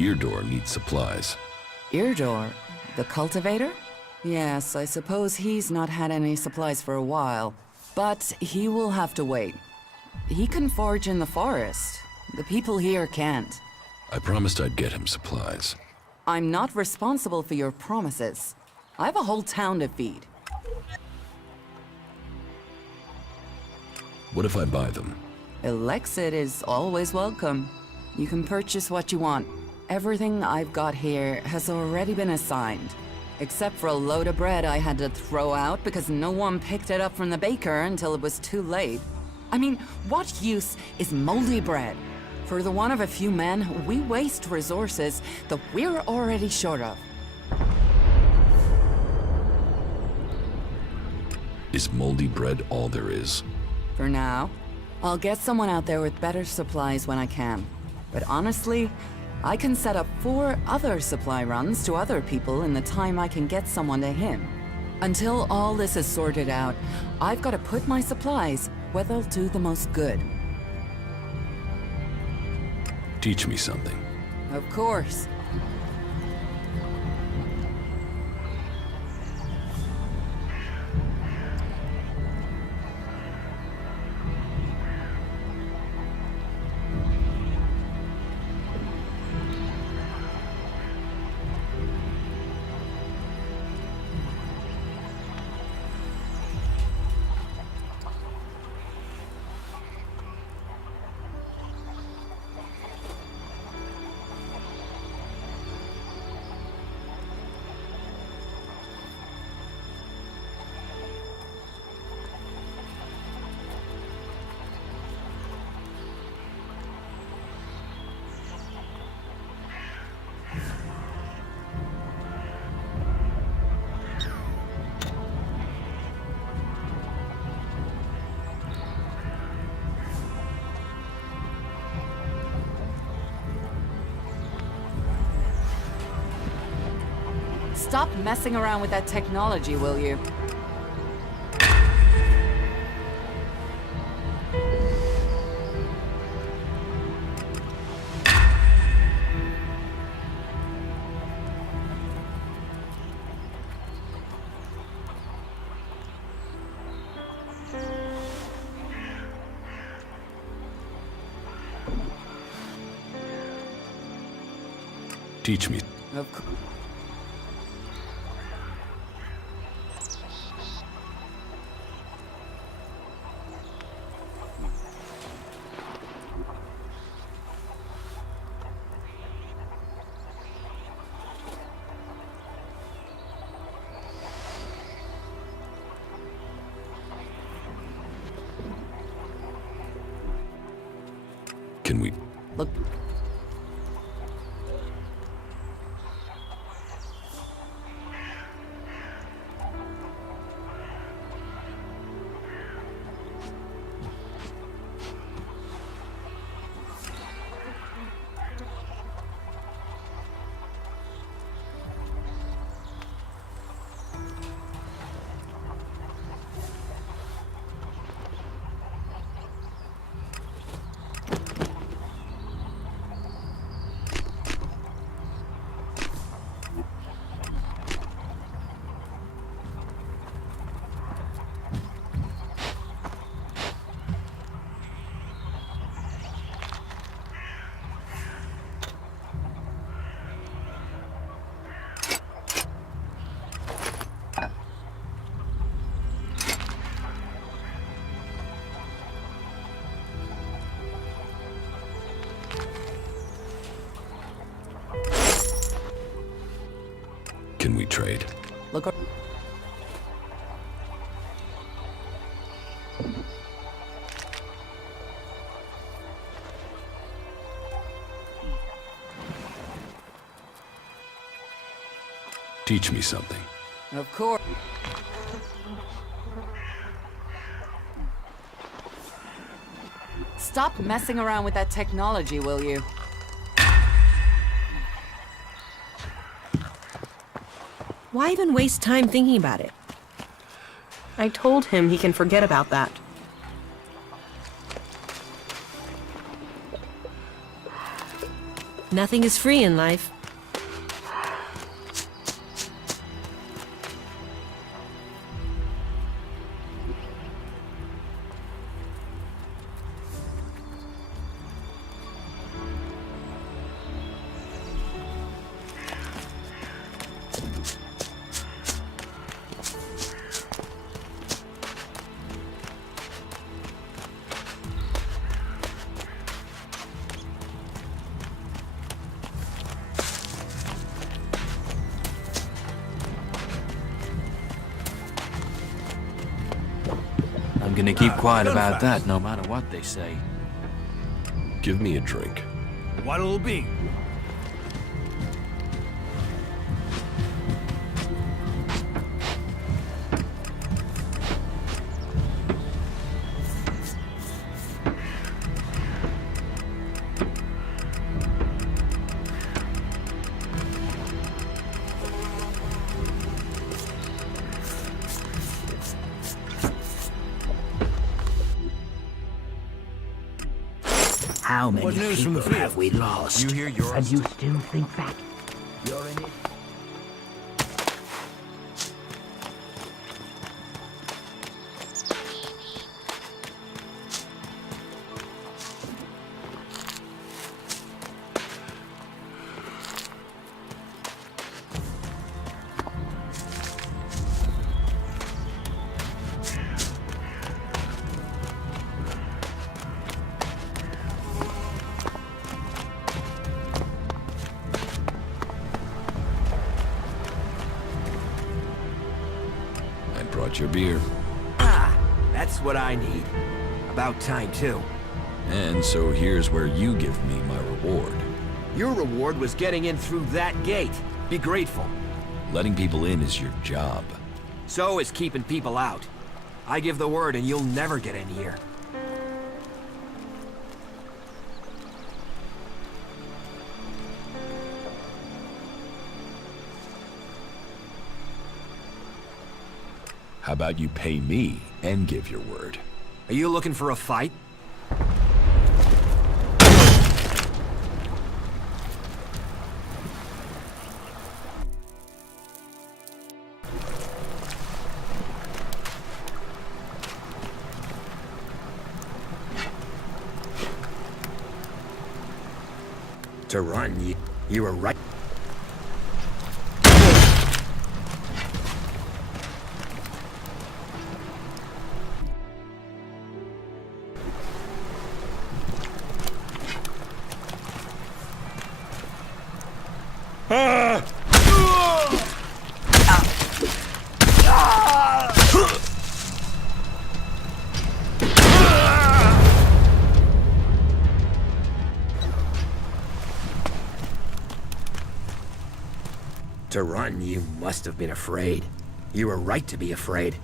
Eardor needs supplies. Eardor? The cultivator? Yes, I suppose he's not had any supplies for a while. But he will have to wait. He can forage in the forest. The people here can't. I promised I'd get him supplies. I'm not responsible for your promises. I have a whole town to feed. What if I buy them? Elex is always welcome. You can purchase what you want. Everything I've got here has already been assigned. Except for a load of bread I had to throw out because no one picked it up from the baker until it was too late. I mean, what use is moldy bread? For the want of a few men, we waste resources that we're already short of. Is moldy bread all there is? For now. I'll get someone out there with better supplies when I can. But honestly, I can set up 4 other supply runs to other people in the time I can get someone to him. Until all this is sorted out, I've got to put my supplies where they'll do the most good. Teach me something. Of course. Stop messing around with that technology, will you? Teach me. Of course. Can we... Look. Can we trade? Look. Teach me something. Of course. Stop messing around with that technology, will you? Why even waste time thinking about it? I told him he can forget about that. Nothing is free in life. I'm gonna keep quiet about that, no matter what they say. Give me a drink. What'll it be? How many What news from people the field? have we lost? You hear yours? And you still think that you're in it? I brought your beer. Ah, that's what I need. About time, too. And so here's where you give me my reward. Your reward was getting in through that gate. Be grateful. Letting people in is your job. So is keeping people out. I give the word and you'll never get in here. How about you pay me and give your word? Are you looking for a fight? To run, you were right. To run, you must have been afraid. You were right to be afraid.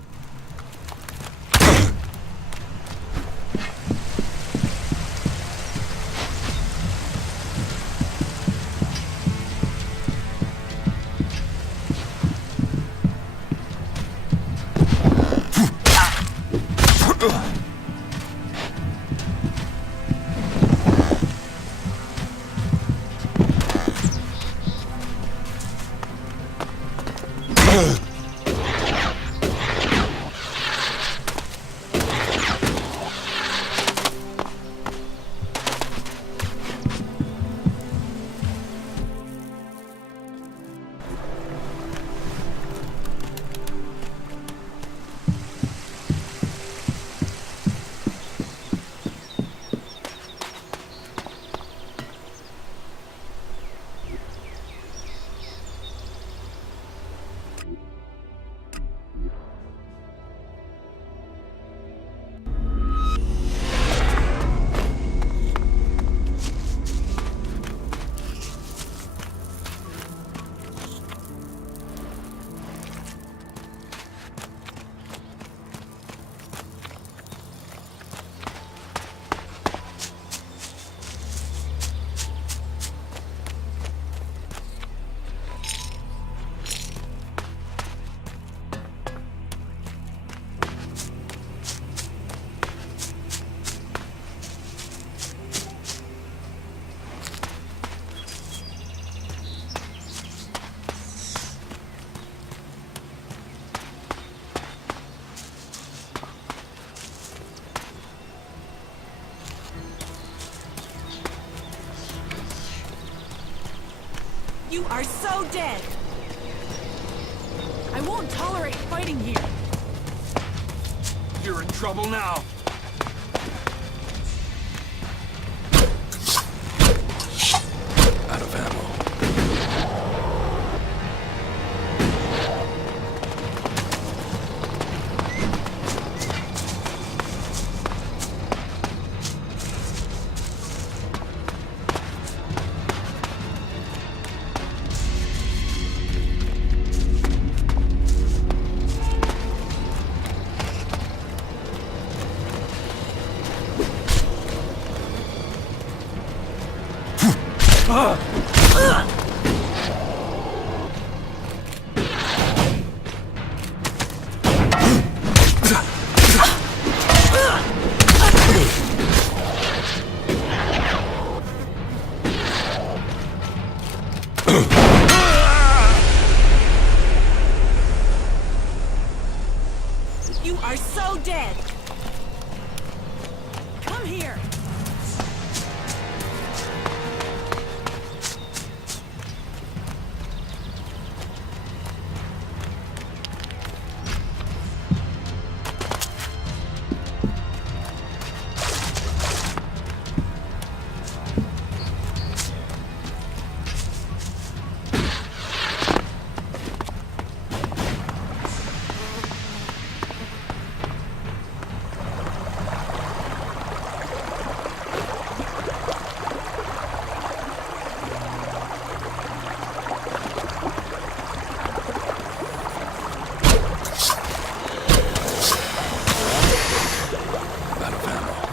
You are so dead! I won't tolerate fighting here! You're in trouble now. Out of ammo. You are so dead! Come here! Out of ammo.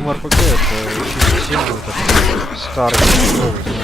По-моему, РПГ это система, это старый, новый, знаешь.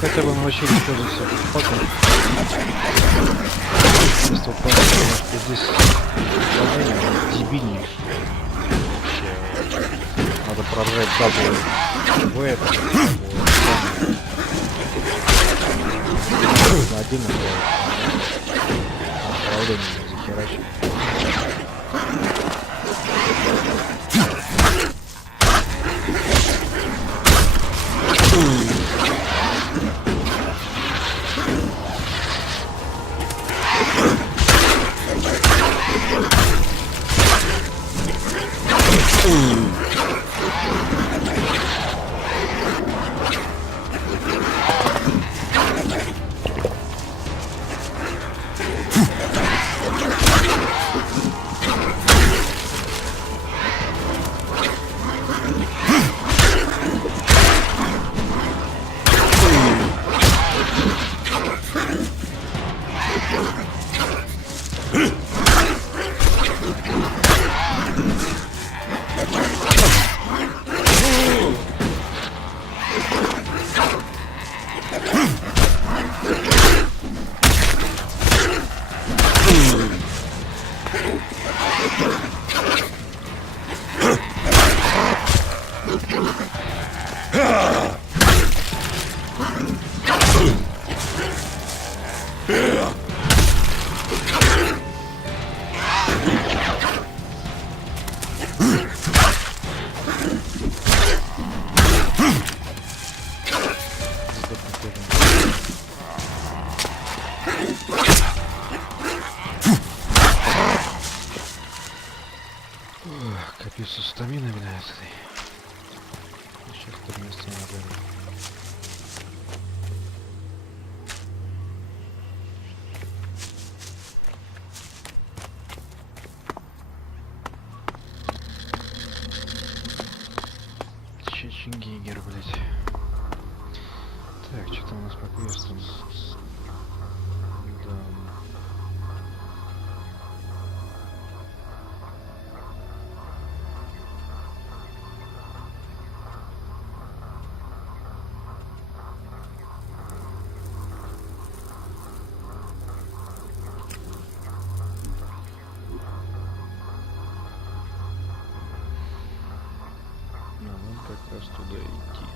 Хотя бы научились пользоваться паком. Просто просто здесь управление дебильнейшее. Надо прожать дабл в это. На один управление захерачивает. Капец, стамина меняет. Сейчас тут место надо. Чеченгигер, блять. Так, что там у нас по квестам? Да. Как раз туда идти.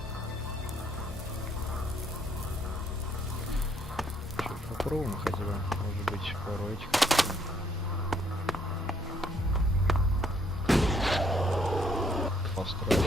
Что, попробуем хотя бы, может быть, пару этих. Построить.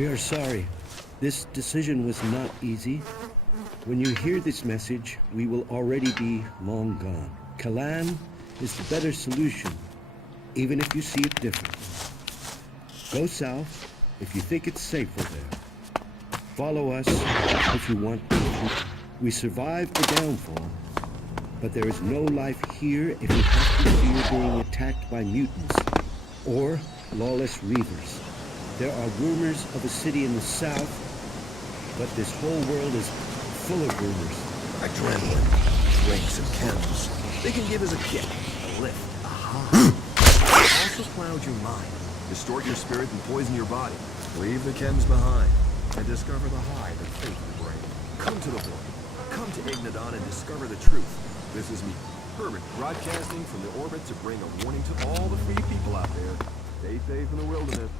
We are sorry. This decision was not easy. When you hear this message, we will already be long gone. Kalan is the better solution, even if you see it differently. Go south if you think it's safer there. Follow us if you want to. We survived the downfall, but there is no life here if you have to fear being attacked by mutants or lawless reavers. There are rumors of a city in the south, but this whole world is full of rumors. Adrenaline, drinks, and candles. They can give us a kick, a lift, a high. Also cloud your mind, distort your spirit, and poison your body. Leave the chems behind, and discover the high that faith will bring. Come to the void. Come to Ignadon and discover the truth. This is me, Herbert, broadcasting from the orbit to bring a warning to all the free people out there. Stay safe in the wilderness.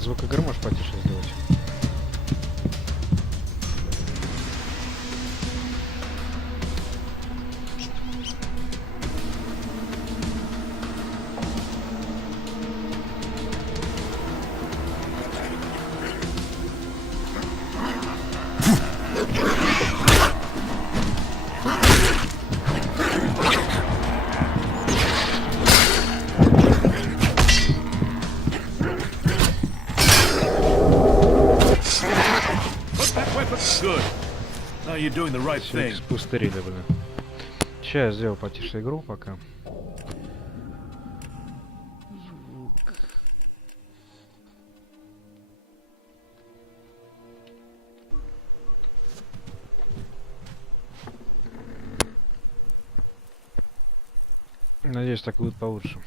Звук игры можешь потише сделать? Все их спустырили, блин. Сейчас я сделал потише игру пока. Надеюсь, так будет получше.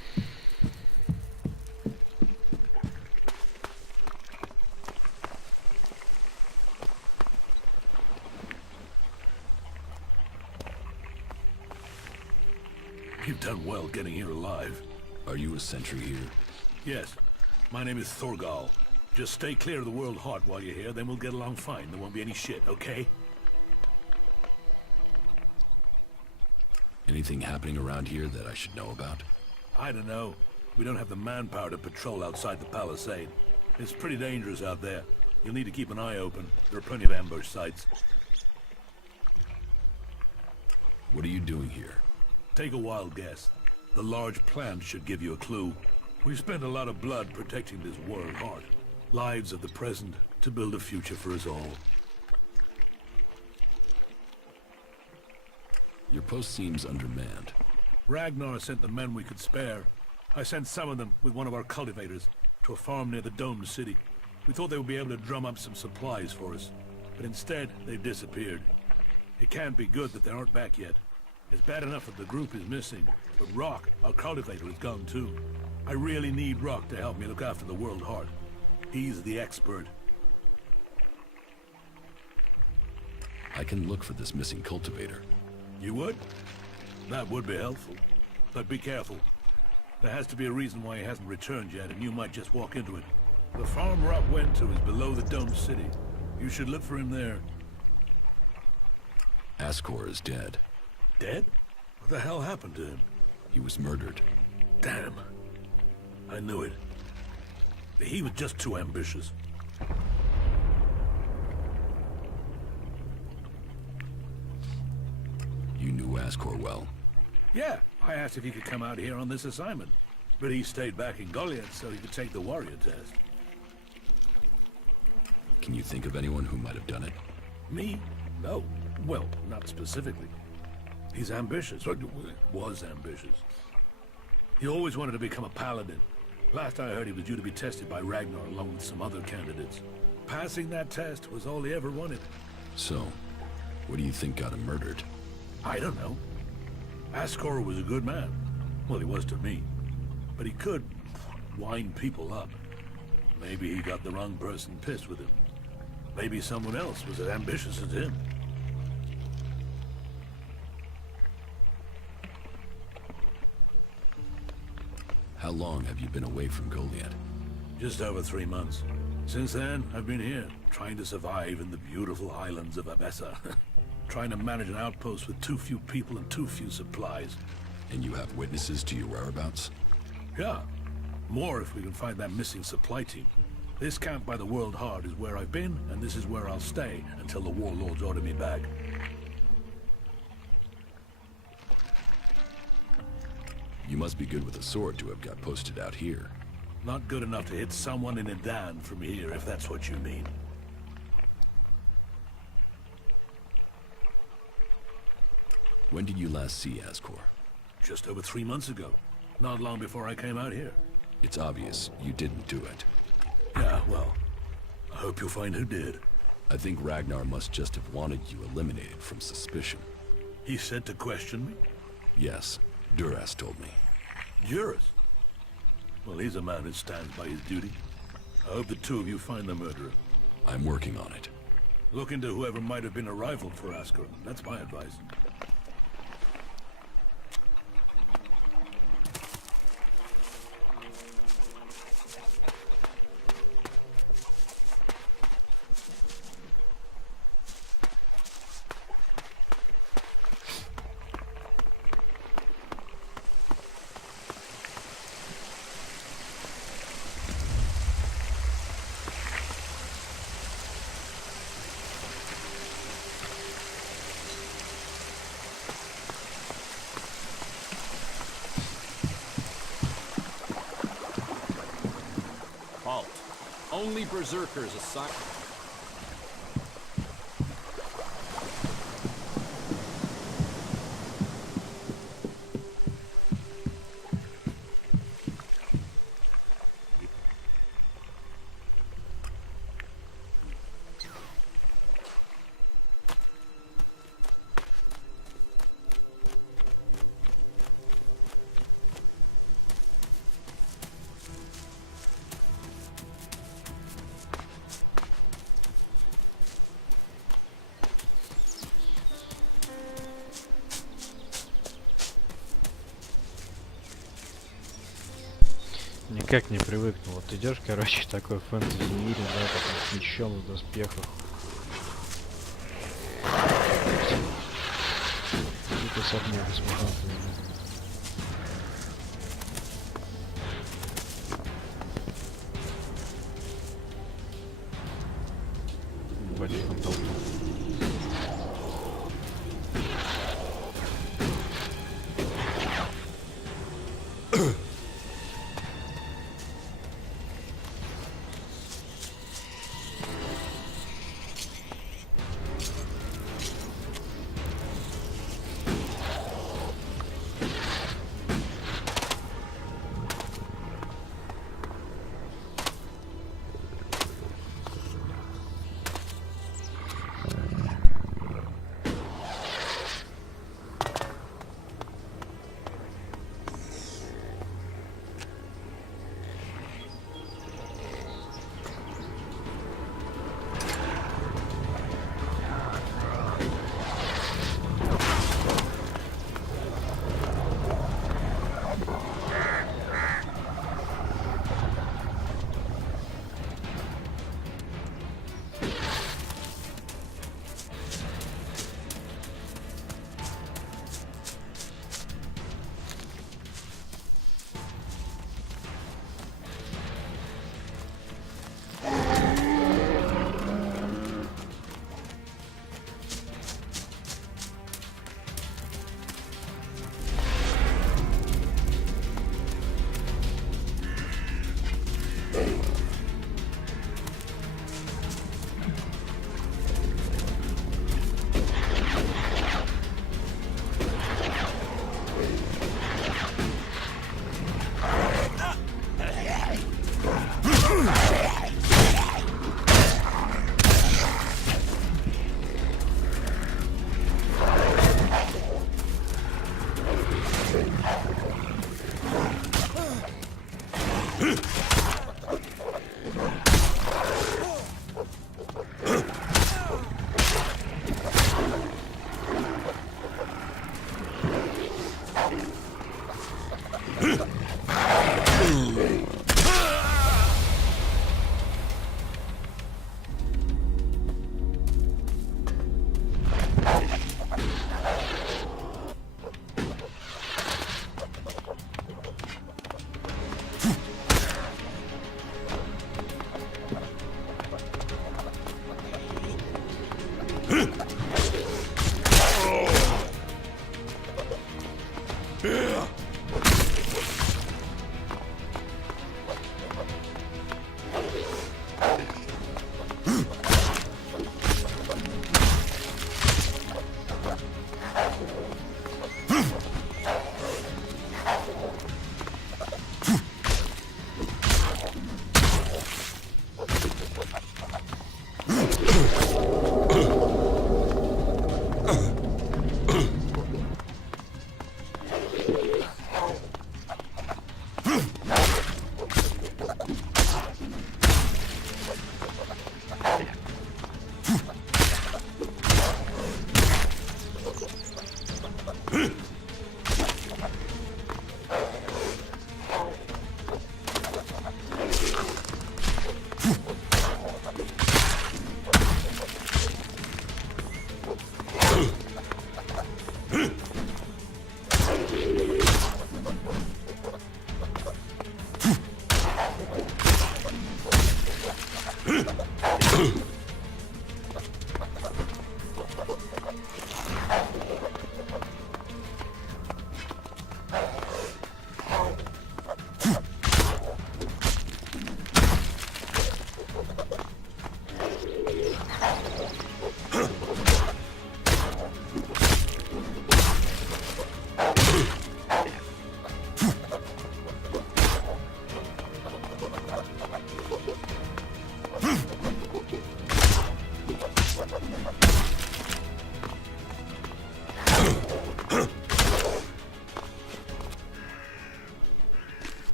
You've done well getting here alive. Are you a sentry here? Yes. My name is Thorgal. Just stay clear of the World Heart while you're here, then we'll get along fine. There won't be any shit, okay? Anything happening around here that I should know about? I don't know. We don't have the manpower to patrol outside the palisade. It's pretty dangerous out there. You'll need to keep an eye open. There are plenty of ambush sites. What are you doing here? Take a wild guess. The large plant should give you a clue. We've spent a lot of blood protecting this World Heart. Lives of the present to build a future for us all. Your post seems undermanned. Ragnar sent the men we could spare. I sent some of them with one of our cultivators to a farm near the domed city. We thought they would be able to drum up some supplies for us, but instead they've disappeared. It can't be good that they aren't back yet. It's bad enough that the group is missing, but Rock, our cultivator, is gone too. I really need Rock to help me look after the World Heart. He's the expert. I can look for this missing cultivator. You would? That would be helpful. But be careful. There has to be a reason why he hasn't returned yet, and you might just walk into it. The farm Rock went to is below the domed city. You should look for him there. Ascor is dead. Dead? What the hell happened to him? He was murdered. Damn. I knew it. He was just too ambitious. You knew Ascor well. Yeah, I asked if he could come out here on this assignment. But he stayed back in Goliath so he could take the warrior test. Can you think of anyone who might have done it? Me? No. Well, not specifically. He's ambitious, or was ambitious. He always wanted to become a paladin. Last I heard, he was due to be tested by Ragnar along with some other candidates. Passing that test was all he ever wanted. So, what do you think got him murdered? I don't know. Ascor was a good man. Well, he was to me. But he could wind people up. Maybe he got the wrong person pissed with him. Maybe someone else was as ambitious as him. How long have you been away from Goliath? Just over 3 months. Since then, I've been here, trying to survive in the beautiful islands of Abessa. Trying to manage an outpost with too few people and too few supplies. And you have witnesses to your whereabouts? Yeah. More if we can find that missing supply team. This camp by the World Heart is where I've been, and this is where I'll stay until the warlords order me back. You must be good with a sword to have got posted out here. Not good enough to hit someone in Edan from here, if that's what you mean. When did you last see Ascor? Just over 3 months ago. Not long before I came out here. It's obvious you didn't do it. Yeah, well, I hope you'll find who did. I think Ragnar must just have wanted you eliminated from suspicion. He said to question me? Yes, Duras told me. Duras? Well, he's a man who stands by his duty. I hope the two of you find the murderer. I'm working on it. Look into whoever might have been a rival for Ascor. That's my advice. Only berserkers aside. Никак не привыкну. Вот идешь, короче, такой фэнтези мире, да, такой с мечом в доспехах. И с огнем смотрел. Батюшка толпу.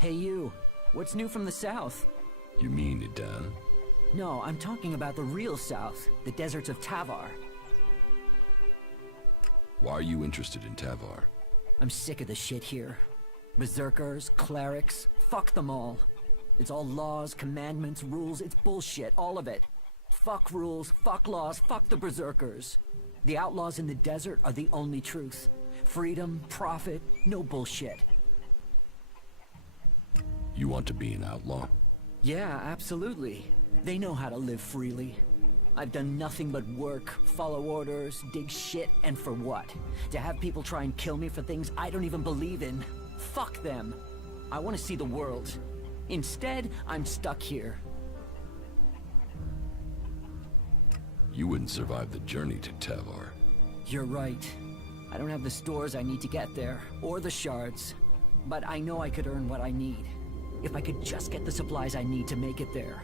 Hey you, what's new from the south? You mean Idan? No, I'm talking about the real south, the deserts of Tavar. Why are you interested in Tavar? I'm sick of the shit here. Berserkers, clerics, fuck them all. It's all laws, commandments, rules, it's bullshit, all of it. Fuck rules, fuck laws, fuck the berserkers. The outlaws in the desert are the only truth. Freedom, profit, no bullshit. You want to be an outlaw? Yeah, absolutely. They know how to live freely. I've done nothing but work, follow orders, dig shit, and for what? To have people try and kill me for things I don't even believe in? Fuck them. I want to see the world. Instead, I'm stuck here. You wouldn't survive the journey to Tavar. You're right. I don't have the stores I need to get there, or the shards. But I know I could earn what I need. If I could just get the supplies I need to make it there.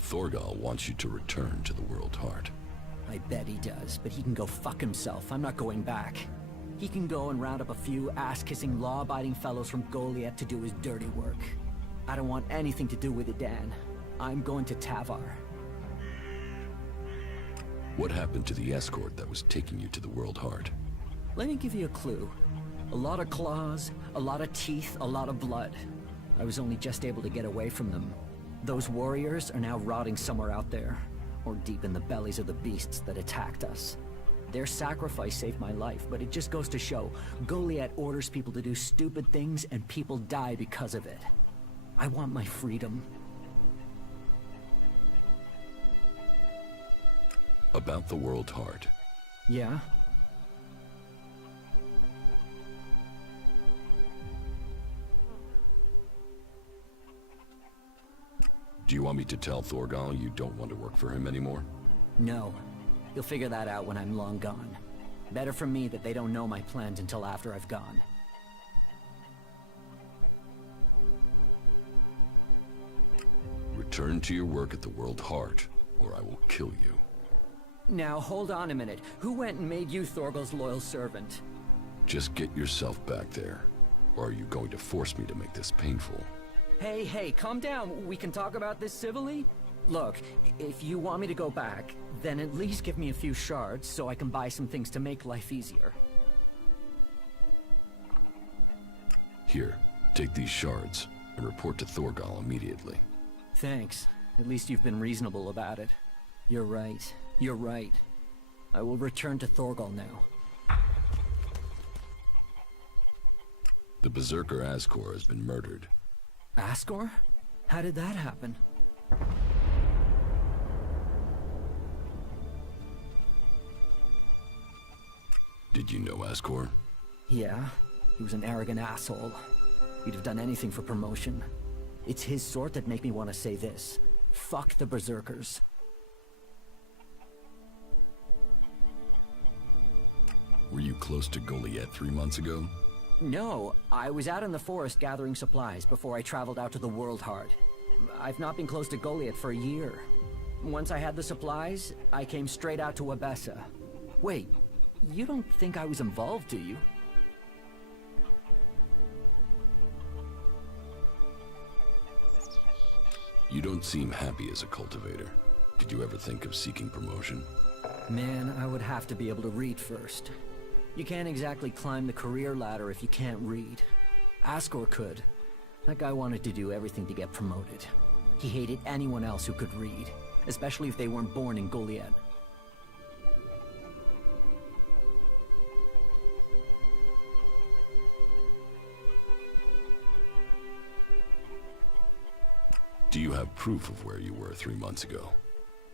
Thorgal wants you to return to the World Heart. I bet he does, but he can go fuck himself. I'm not going back. He can go and round up a few ass-kissing, law-abiding fellows from Goliath to do his dirty work. I don't want anything to do with it, Dan. I'm going to Tavar. What happened to the escort that was taking you to the World Heart? Let me give you a clue. A lot of claws, a lot of teeth, a lot of blood. I was only just able to get away from them. Those warriors are now rotting somewhere out there, or deep in the bellies of the beasts that attacked us. Their sacrifice saved my life, but it just goes to show, Goliath orders people to do stupid things and people die because of it. I want my freedom. About the World Heart. Yeah? Do you want me to tell Thorgal you don't want to work for him anymore? No. You'll figure that out when I'm long gone. Better for me that they don't know my plans until after I've gone. Return to your work at the World Heart, or I will kill you. Now, hold on a minute. Who went and made you Thorgal's loyal servant? Just get yourself back there. Or are you going to force me to make this painful? Hey, calm down. We can talk about this civilly? Look, if you want me to go back, then at least give me a few shards so I can buy some things to make life easier. Here, take these shards, and report to Thorgal immediately. Thanks. At least you've been reasonable about it. You're right. You're right. I will return to Thorgal now. The Berserker Ascor has been murdered. Ascor? How did that happen? Did you know Ascor? Yeah, he was an arrogant asshole. He'd have done anything for promotion. It's his sort that make me want to say this. Fuck the Berserkers. Were you close to Goliath 3 months ago? No, I was out in the forest gathering supplies before I traveled out to the World Heart. I've not been close to Goliath for a year. Once I had the supplies, I came straight out to Abessa. Wait, you don't think I was involved, do you? You don't seem happy as a cultivator. Did you ever think of seeking promotion? Man, I would have to be able to read first. You can't exactly climb the career ladder if you can't read. Ascor could. That guy wanted to do everything to get promoted. He hated anyone else who could read, especially if they weren't born in Goliad. Do you have proof of where you were 3 months ago?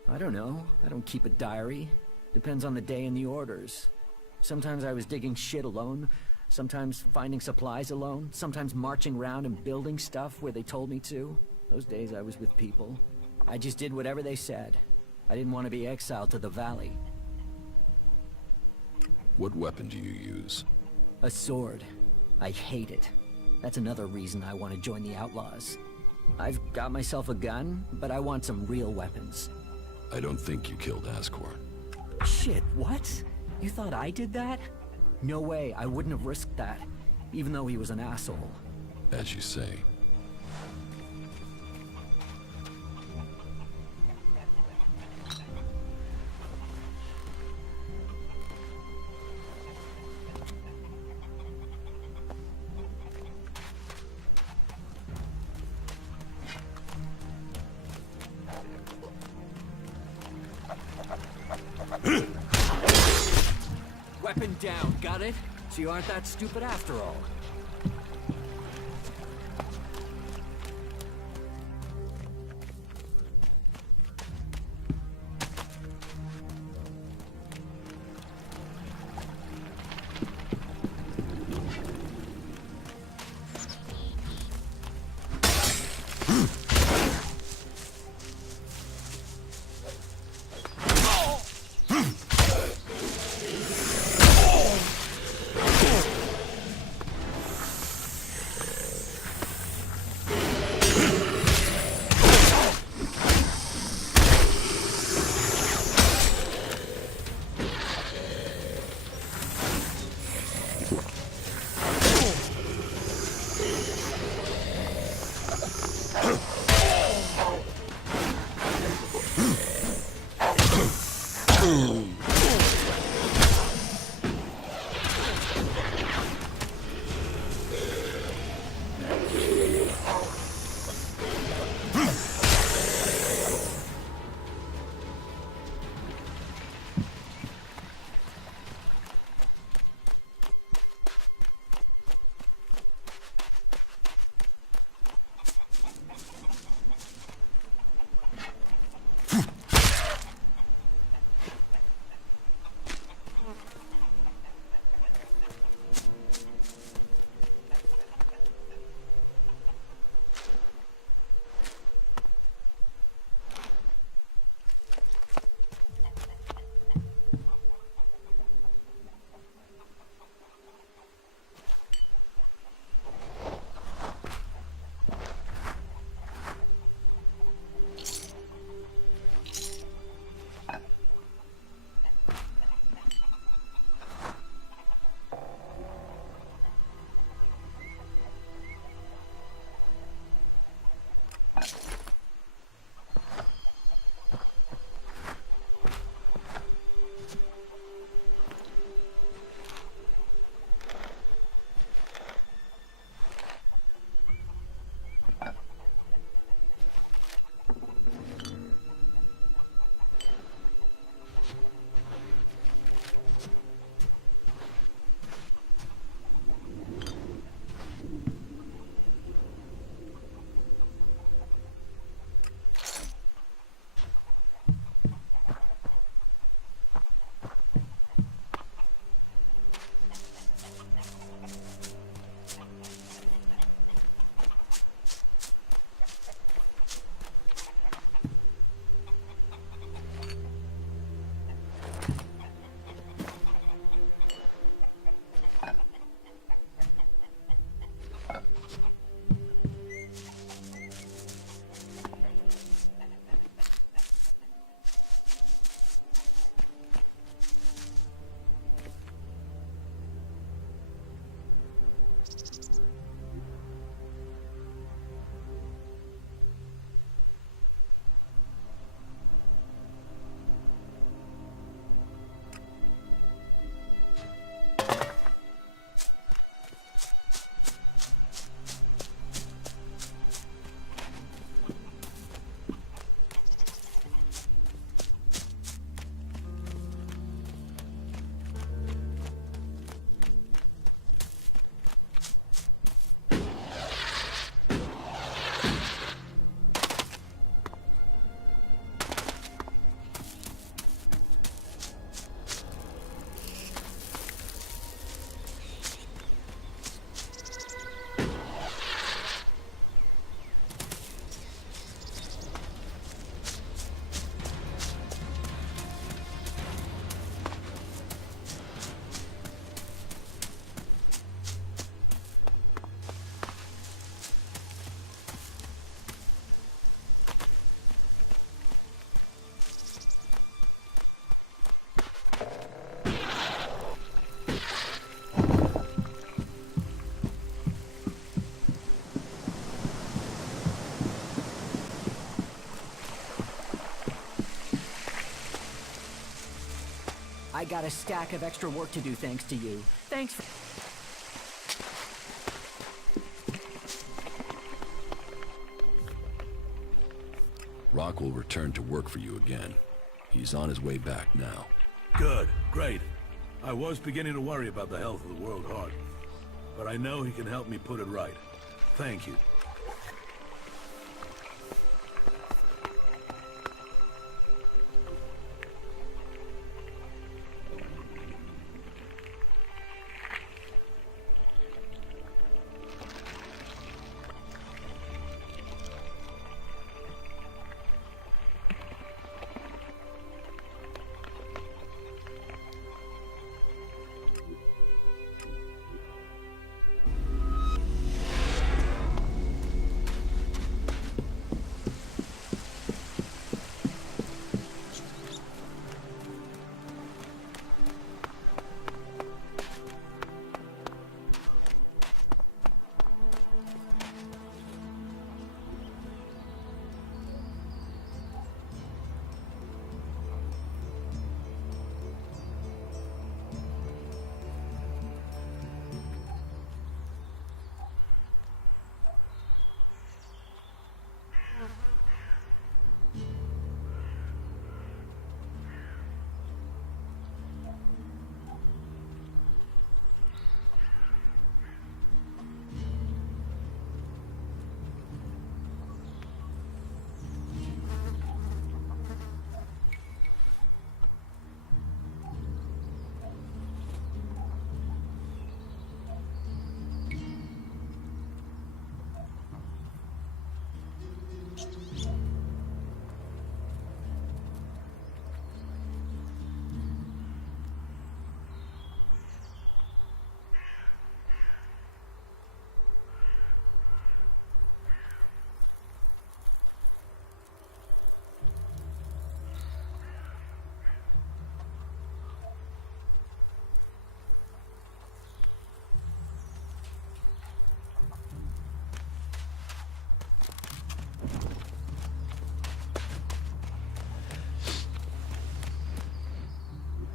I don't know. I don't keep a diary. Depends on the day and the orders. Sometimes I was digging shit alone, sometimes finding supplies alone, sometimes marching around and building stuff where they told me to. Those days I was with people. I just did whatever they said. I didn't want to be exiled to the valley. What weapon do you use? A sword. I hate it. That's another reason I want to join the Outlaws. I've got myself a gun, but I want some real weapons. I don't think you killed Ascor. Shit, what? You thought I did that? No way, I wouldn't have risked that, even though he was an asshole. As you say. Weapon down, got it? So you aren't that stupid after all. got a stack of extra work to do thanks to you. Thanks for... Rock will return to work for you again. He's on his way back now. Good, great. I was beginning to worry about the health of the World Heart, but I know he can help me put it right. Thank you.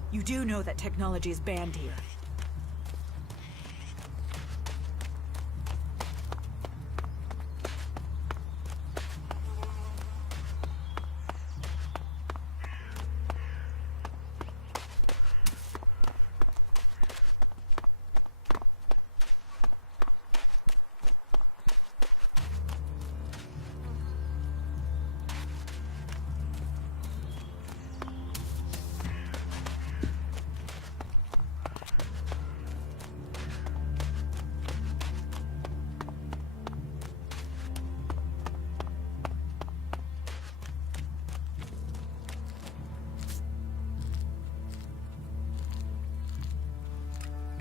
You do know that technology is banned here.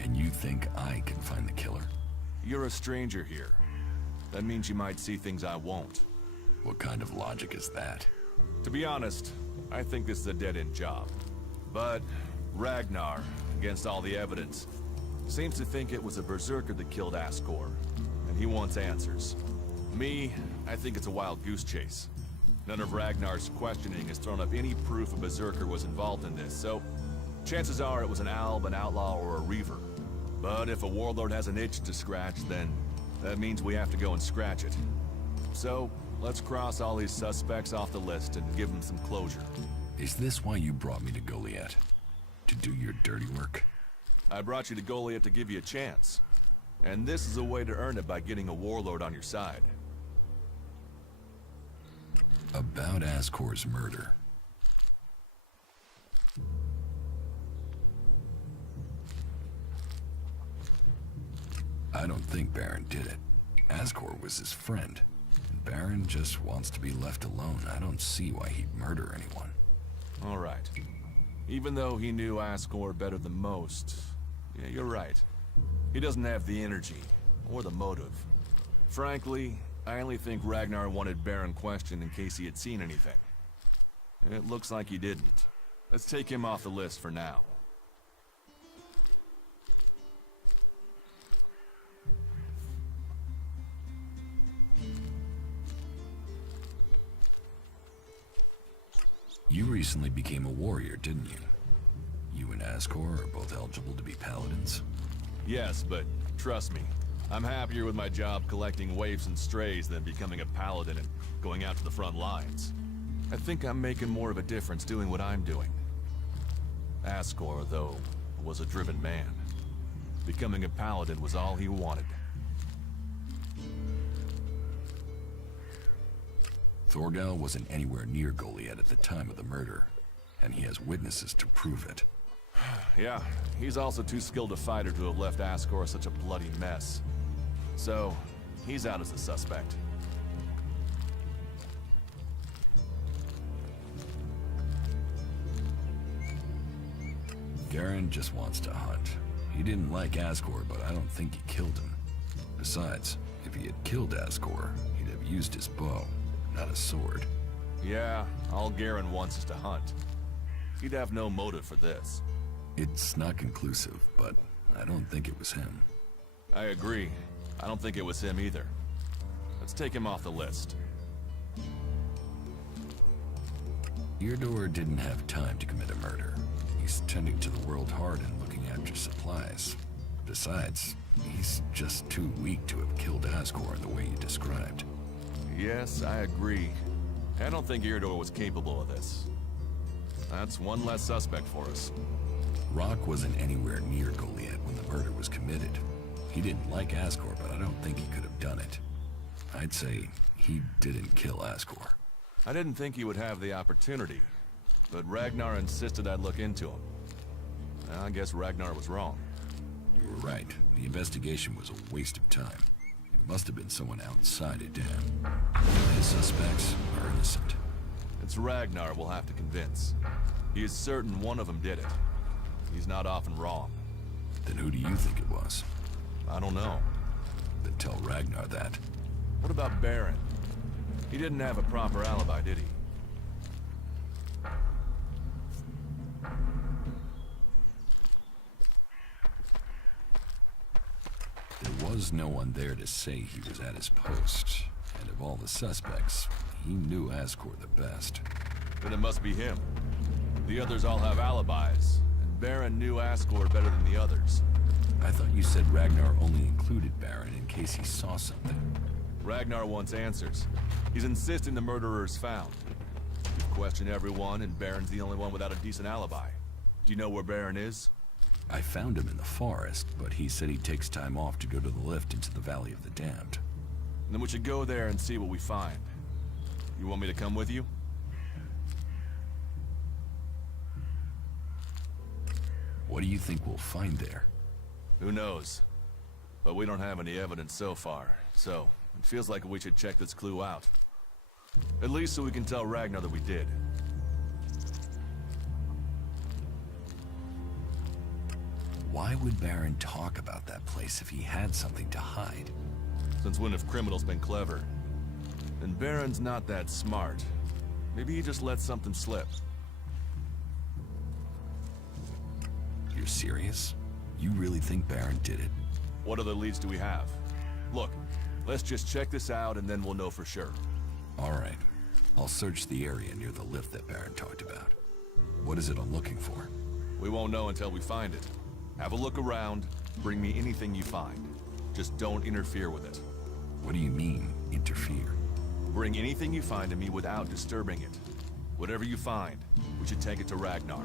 And you think I can find the killer? You're a stranger here. That means you might see things I won't. What kind of logic is that? To be honest, I think this is a dead-end job. But Ragnar, against all the evidence, seems to think it was a berserker that killed Ascor, and he wants answers. Me, I think it's a wild goose chase. None of Ragnar's questioning has thrown up any proof a berserker was involved in this, so chances are it was an alb, an outlaw, or a reaver. But if a warlord has an itch to scratch, then that means we have to go and scratch it. So, let's cross all these suspects off the list and give them some closure. Is this why you brought me to Goliath? To do your dirty work? I brought you to Goliath to give you a chance. And this is a way to earn it by getting a warlord on your side. About Ascor's murder. I don't think Baron did it. Ascor was his friend. And Baron just wants to be left alone. I don't see why he'd murder anyone. All right. Even though he knew Ascor better than most, yeah, you're right. He doesn't have the energy, or the motive. Frankly, I only think Ragnar wanted Baron questioned in case he had seen anything. It looks like he didn't. Let's take him off the list for now. You recently became a warrior, didn't you? You and Ascor are both eligible to be paladins. Yes, but trust me, I'm happier with my job collecting waifs and strays than becoming a paladin and going out to the front lines. I think I'm making more of a difference doing what I'm doing. Ascor, though, was a driven man. Becoming a paladin was all he wanted. Thorgal wasn't anywhere near Goliath at the time of the murder, and he has witnesses to prove it. Yeah, he's also too skilled a fighter to have left Ascor such a bloody mess. So, he's out as a suspect. Garen just wants to hunt. He didn't like Ascor, but I don't think he killed him. Besides, if he had killed Ascor, he'd have used his bow, not a sword. Yeah, all Garen wants is to hunt. He'd have no motive for this. It's not conclusive, but I don't think it was him. I agree. I don't think it was him either. Let's take him off the list. Eardor didn't have time to commit a murder. He's tending to the world hard and looking after supplies. Besides, he's just too weak to have killed Ascor in the way you described. Yes, I agree. I don't think Eardor was capable of this. That's one less suspect for us. Rock wasn't anywhere near Goliath when the murder was committed. He didn't like Ascor, but I don't think he could have done it. I'd say he didn't kill Ascor. I didn't think he would have the opportunity, but Ragnar insisted I'd look into him. I guess Ragnar was wrong. You were right. The investigation was a waste of time. It must have been someone outside a dam. His suspects are innocent. It's Ragnar we'll have to convince. He is certain one of them did it. He's not often wrong. Then who do you think it was? I don't know. Then tell Ragnar that. What about Baron? He didn't have a proper alibi, did he? There was no one there to say he was at his post. And of all the suspects, he knew Ascor the best. Then it must be him. The others all have alibis, and Baron knew Ascor better than the others. I thought you said Ragnar only included Baron in case he saw something. Ragnar wants answers. He's insisting the murderer is found. We've questioned everyone, and Baron's the only one without a decent alibi. Do you know where Baron is? I found him in the forest, but he said he takes time off to go to the lift into the Valley of the Damned. Then we should go there and see what we find. You want me to come with you? What do you think we'll find there? Who knows? But we don't have any evidence so far, so it feels like we should check this clue out. At least so we can tell Ragnar that we did. Why would Baron talk about that place if he had something to hide? Since when have criminals been clever? And Baron's not that smart. Maybe he just let something slip. You're serious? You really think Baron did it? What other leads do we have? Look, let's just check this out and then we'll know for sure. All right. I'll search the area near the lift that Baron talked about. What is it I'm looking for? We won't know until we find it. Have a look around, bring me anything you find. Just don't interfere with it. What do you mean, interfere? Bring anything you find to me without disturbing it. Whatever you find, we should take it to Ragnar.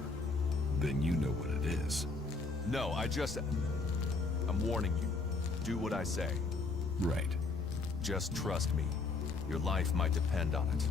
Then you know what it is. No, I'm warning you. Do what I say. Right. Just trust me. Your life might depend on it.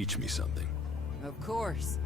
Teach me something. Of course.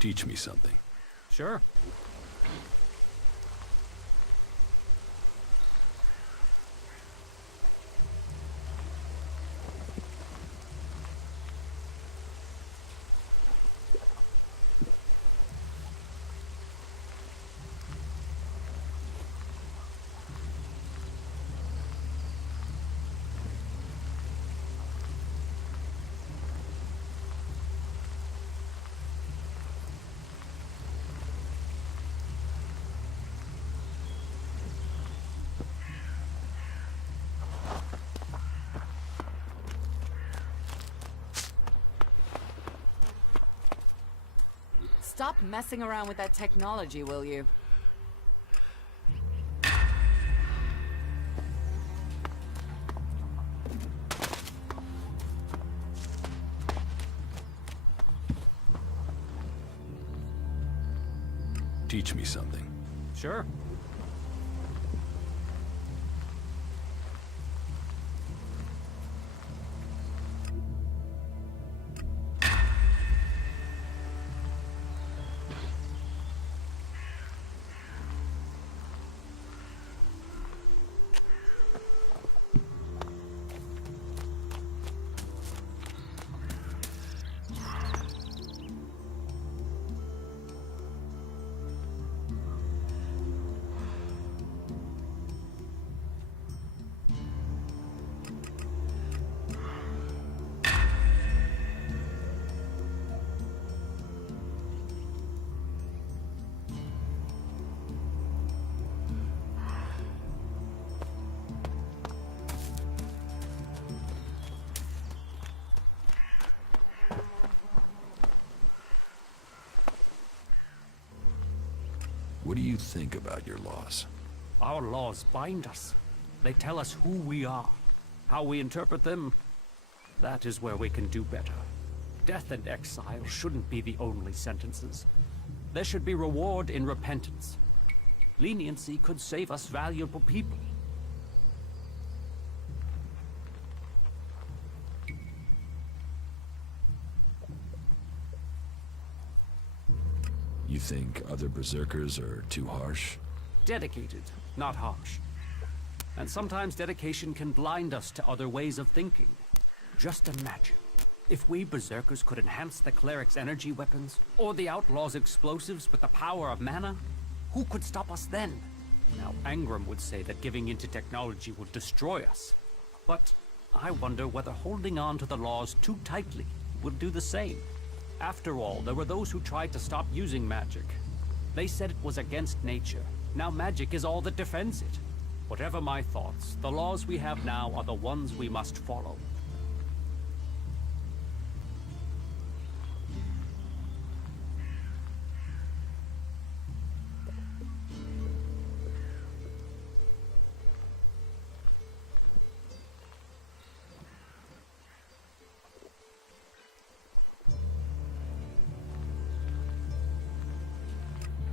Teach me something. Sure. Stop messing around with that technology, will you? Teach me something. Sure. What do you think about your laws? Our laws bind us. They tell us who we are. How we interpret them, that is where we can do better. Death and exile shouldn't be the only sentences. There should be reward in repentance. Leniency could save us valuable people. You think other berserkers are too harsh? Dedicated, not harsh. And sometimes dedication can blind us to other ways of thinking. Just imagine, if we berserkers could enhance the cleric's energy weapons, or the outlaw's explosives with the power of mana, who could stop us then? Now, Angram would say that giving into technology will destroy us. But I wonder whether holding on to the laws too tightly will do the same. After all, there were those who tried to stop using magic. They said it was against nature. Now magic is all that defends it. Whatever my thoughts, the laws we have now are the ones we must follow.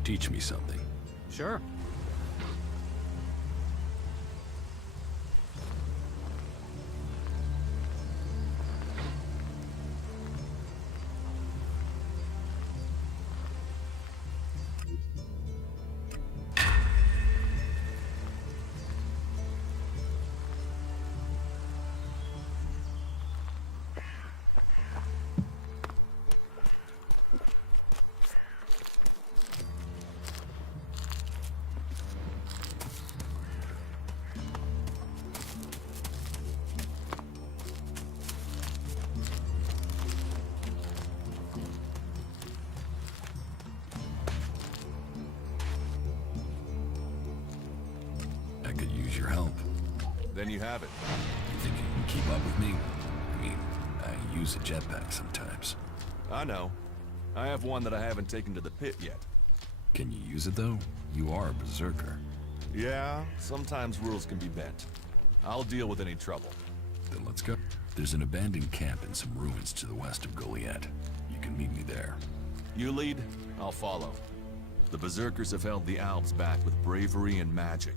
teach me something? Sure. I could use your help. Then you have it. You think you can keep up with me? I mean, I use a jetpack sometimes. I know. I have one that I haven't taken to the pit yet. Can you use it though? You are a berserker. Yeah, sometimes rules can be bent. I'll deal with any trouble. Then let's go. There's an abandoned camp in some ruins to the west of Goliath. You can meet me there. You lead, I'll follow. The berserkers have held the Alps back with bravery and magic.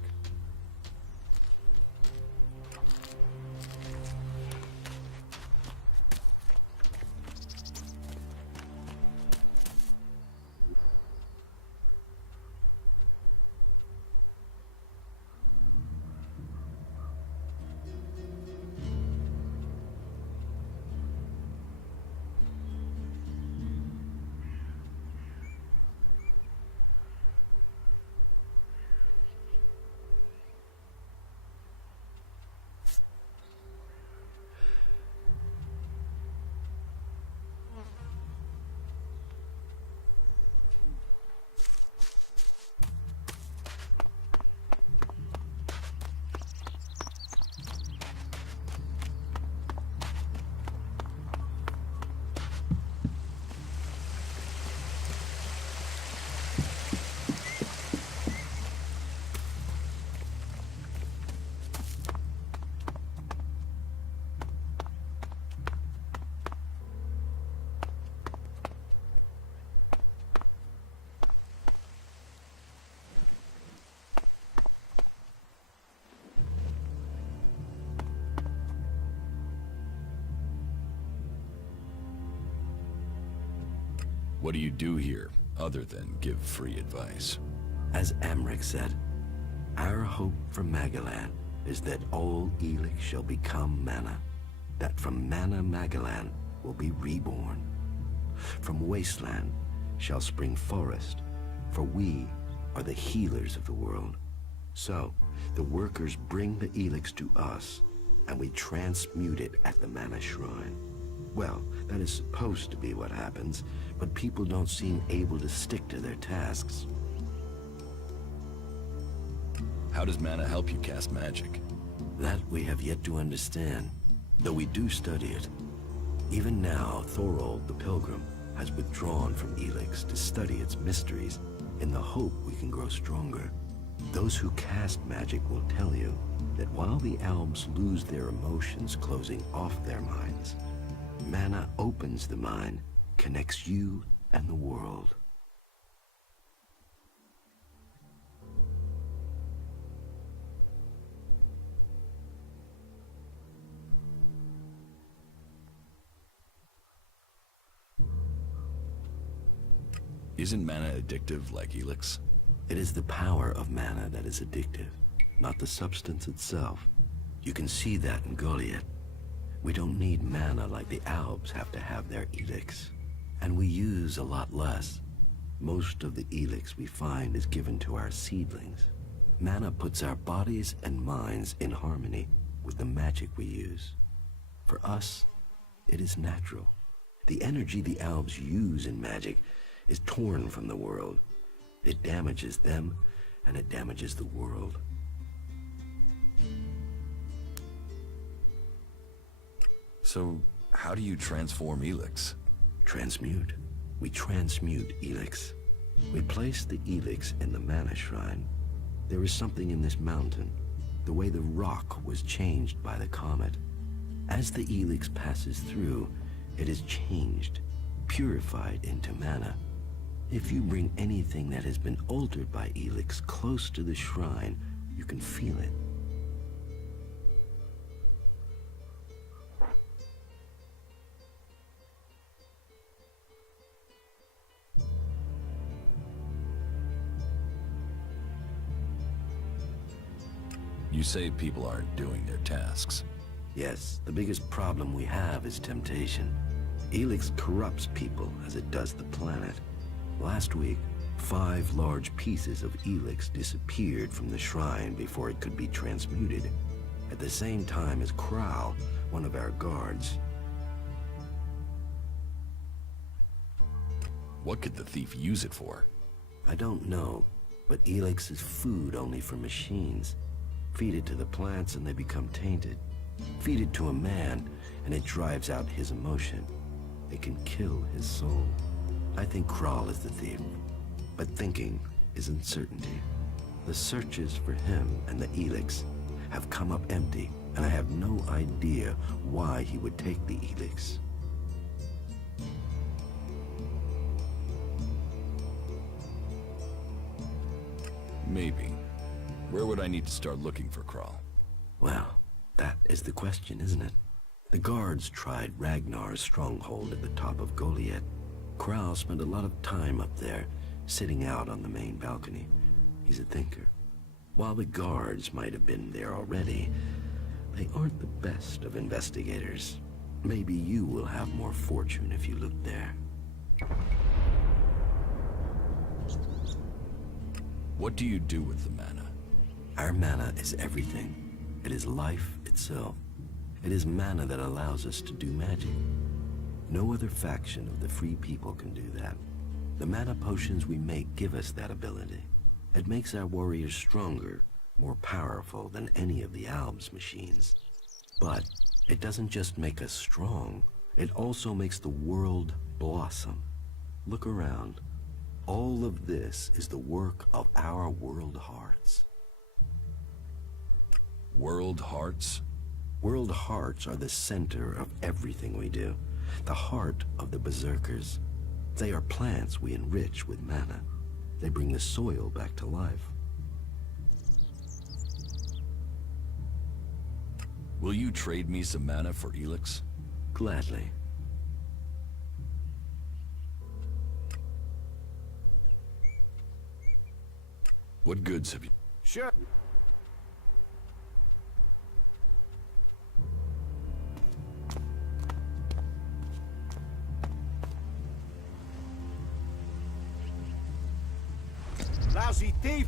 What do you do here, other than give free advice? As Amric said, our hope for Magalan is that all Elex shall become mana, that from mana Magalan will be reborn. From wasteland shall spring forest, for we are the healers of the world. So, the workers bring the Elex to us, and we transmute it at the mana shrine. Well, that is supposed to be what happens, but people don't seem able to stick to their tasks. How does mana help you cast magic? That we have yet to understand, though we do study it. Even now, Thorold the Pilgrim has withdrawn from Elex to study its mysteries in the hope we can grow stronger. Those who cast magic will tell you that while the elves lose their emotions closing off their minds, mana opens the mind, connects you and the world. Isn't mana addictive like Elex? It is the power of mana that is addictive, not the substance itself. You can see that in Goliath. We don't need mana like the Alps have to have their Elex. And we use a lot less. Most of the Elex we find is given to our seedlings. Mana puts our bodies and minds in harmony with the magic we use. For us, it is natural. The energy the Alps use in magic is torn from the world. It damages them, and it damages the world. So, how do you transform Elex? Transmute. We transmute Elex. We place the Elex in the mana shrine. There is something in this mountain, the way the rock was changed by the comet. As the Elex passes through, it is changed, purified into mana. If you bring anything that has been altered by Elex close to the shrine, you can feel it. You say people aren't doing their tasks. Yes, the biggest problem we have is temptation. Elex corrupts people as it does the planet. Last week, 5 large pieces of Elex disappeared from the shrine before it could be transmuted, at the same time as Crow, one of our guards. What could the thief use it for? I don't know, but Elex is food only for machines. Feed it to the plants and they become tainted. Feed it to a man and it drives out his emotion. It can kill his soul. I think Kral is the thief, but thinking is uncertainty. The searches for him and the Elex have come up empty, and I have no idea why he would take the Elex. Maybe. Where would I need to start looking for Kral? Well, that is the question, isn't it? The guards tried Ragnar's stronghold at the top of Goliath. Kral spent a lot of time up there, sitting out on the main balcony. He's a thinker. While the guards might have been there already, they aren't the best of investigators. Maybe you will have more fortune if you look there. What do you do with the mana? Our mana is everything. It is life itself. It is mana that allows us to do magic. No other faction of the free people can do that. The mana potions we make give us that ability. It makes our warriors stronger, more powerful than any of the Alb's machines. But it doesn't just make us strong, it also makes the world blossom. Look around. All of this is the work of our world hearts. World hearts? World hearts are the center of everything we do. The heart of the berserkers. They are plants we enrich with mana. They bring the soil back to life. Will you trade me some mana for Elex? Gladly. What goods have you? Sure. Lousy thief!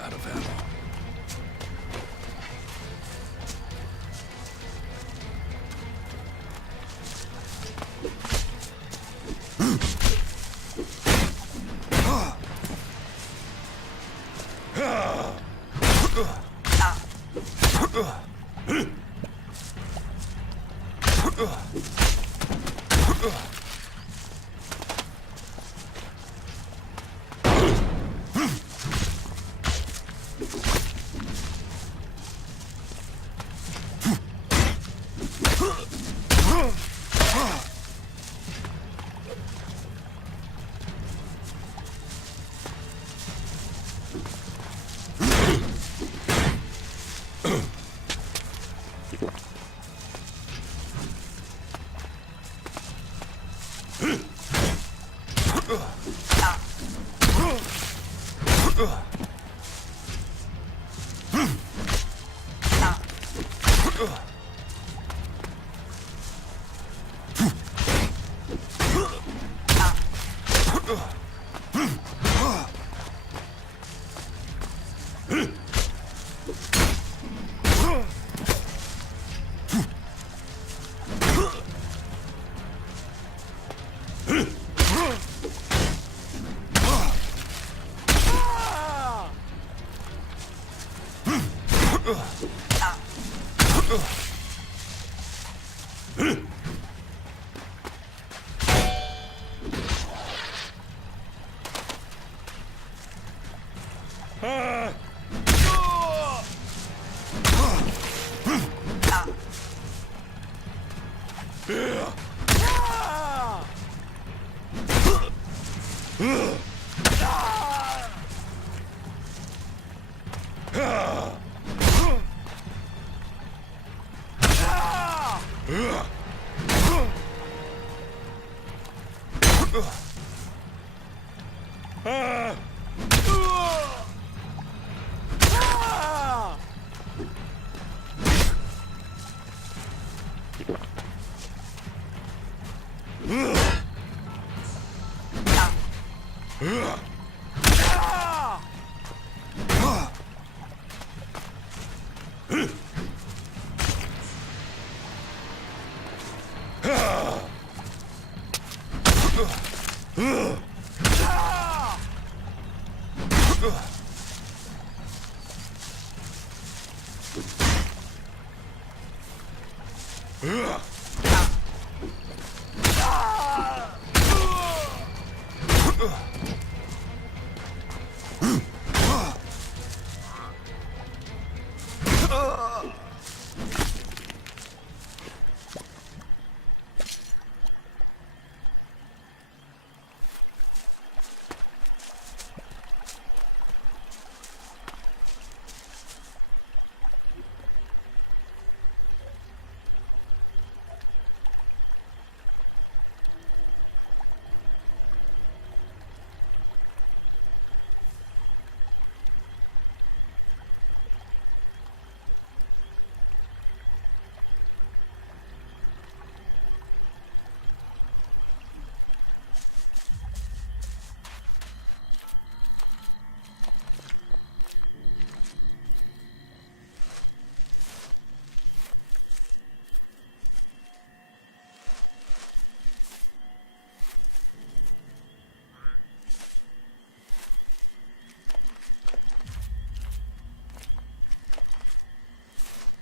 Out of ammo.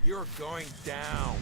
You're going down.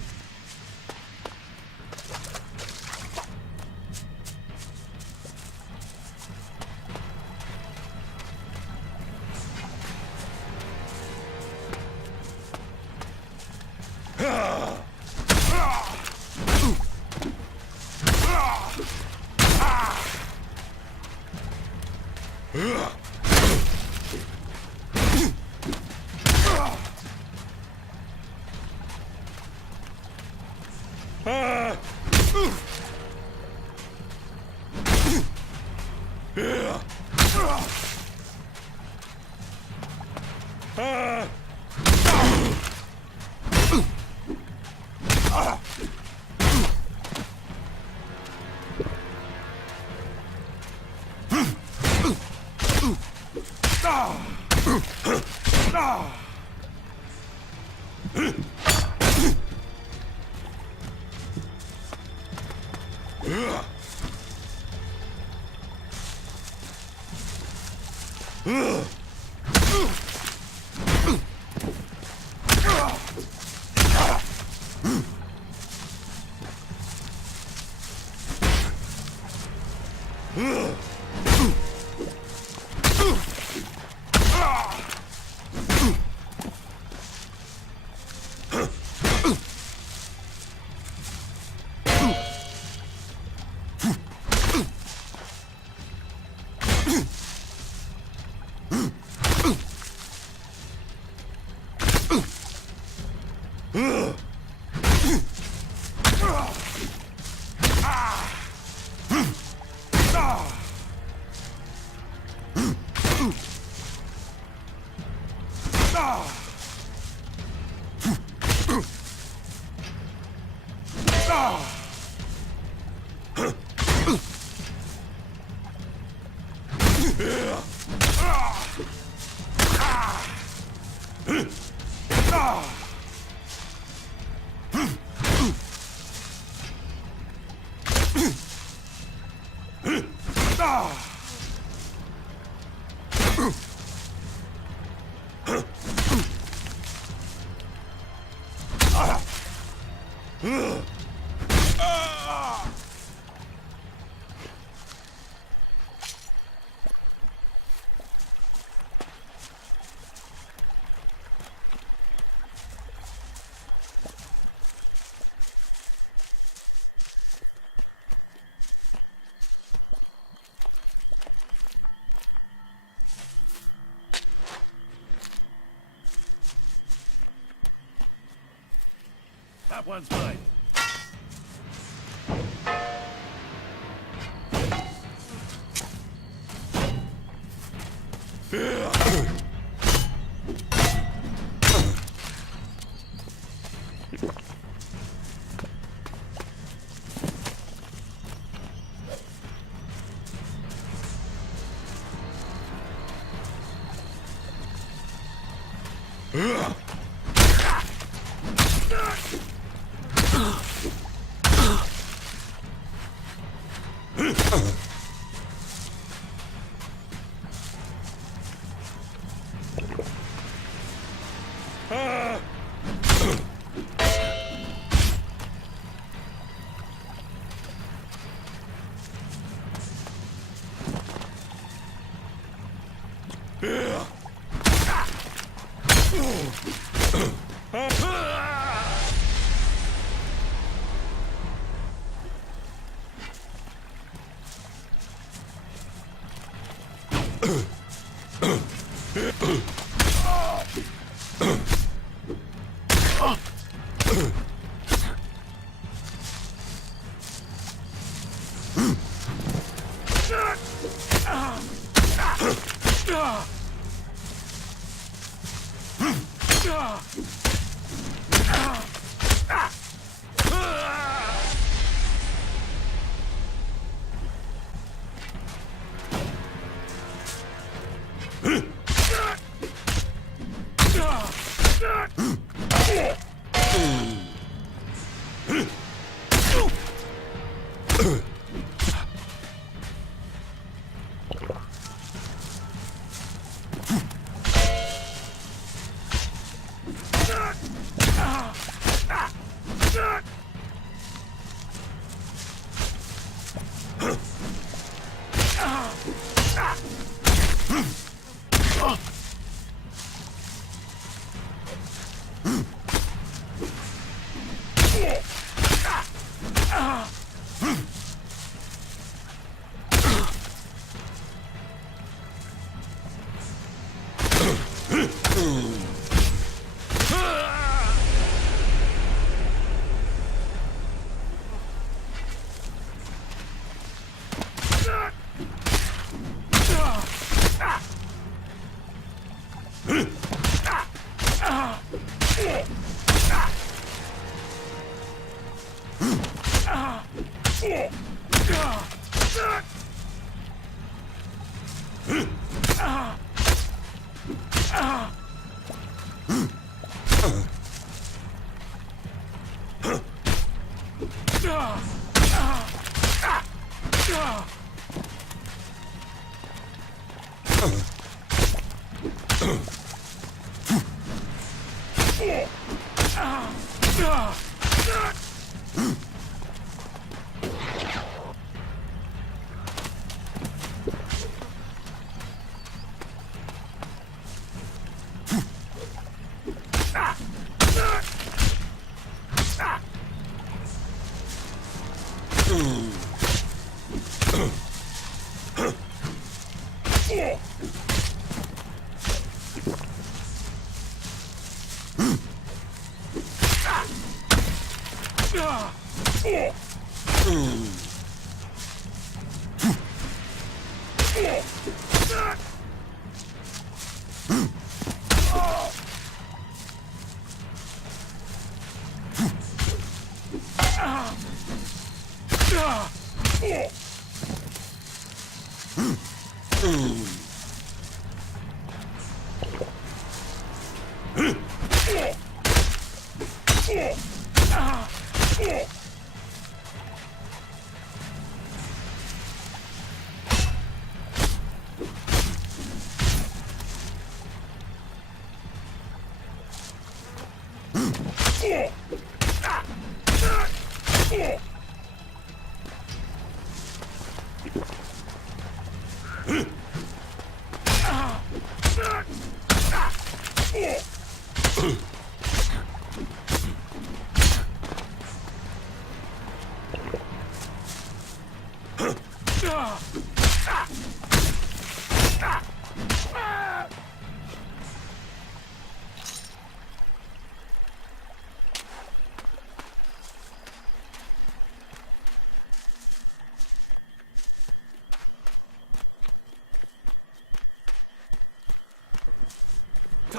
That one's mine.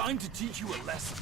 Time to teach you a lesson.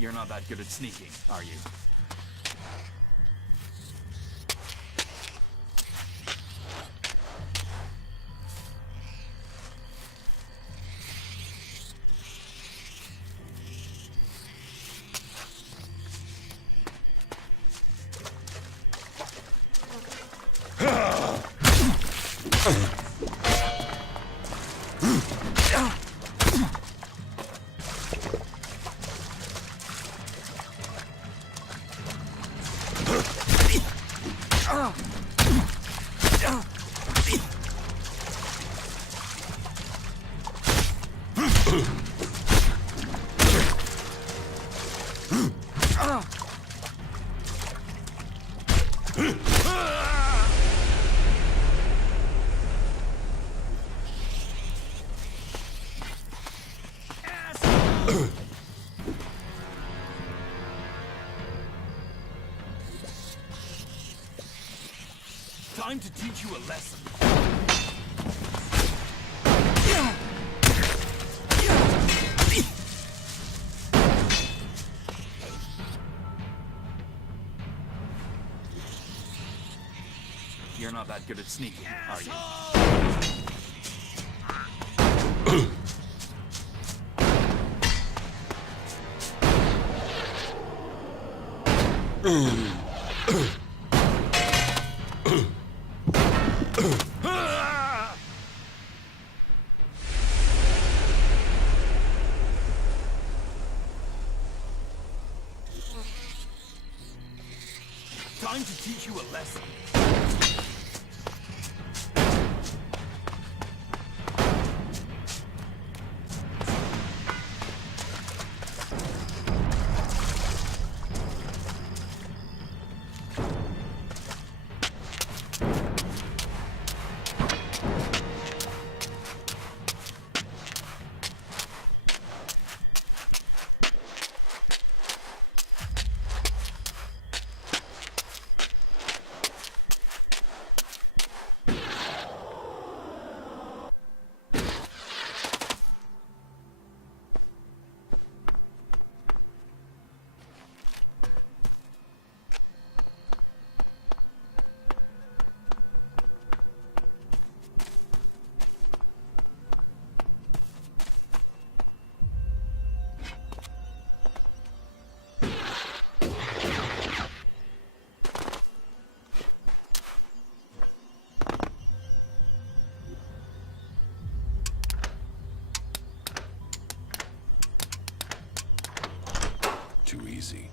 You're not that good at sneaking, are you? Time to teach you a lesson. You're not that good at sneaking, are you? Time to teach you a lesson. Too easy.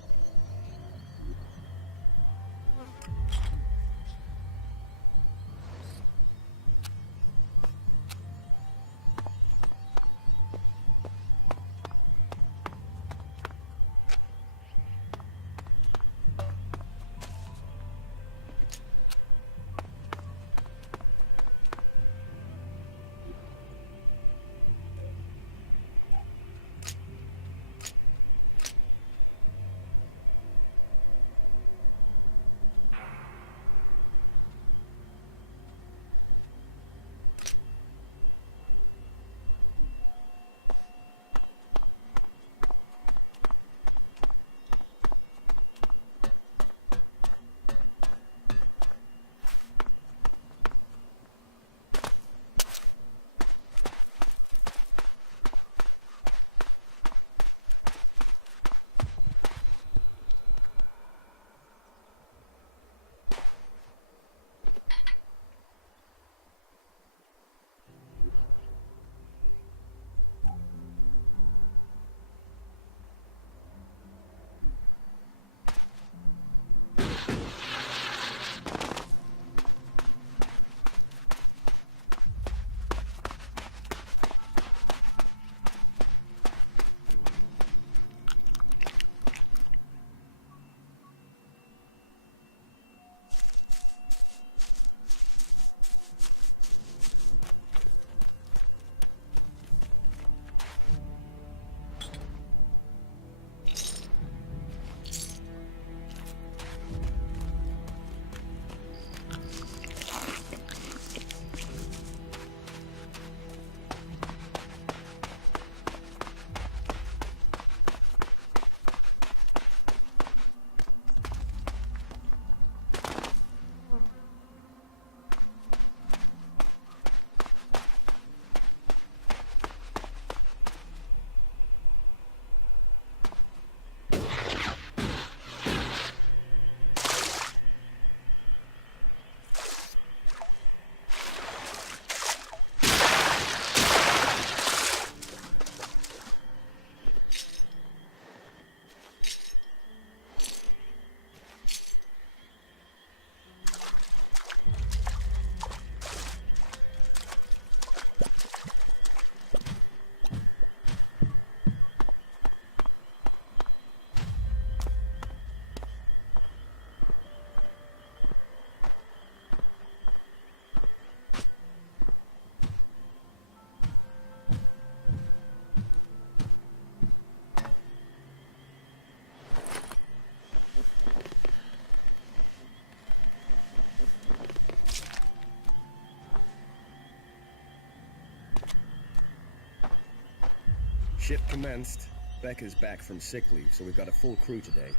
Ship commenced. Becca's back from sick leave, so we've got a full crew today.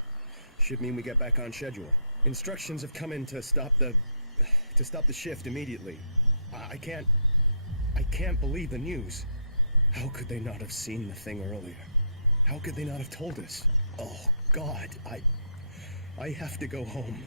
Should mean we get back on schedule. Instructions have come in to stop the to stop the shift immediately. I can't believe the news. How could they not have seen the thing earlier? How could they not have told us? Oh, God, I have to go home.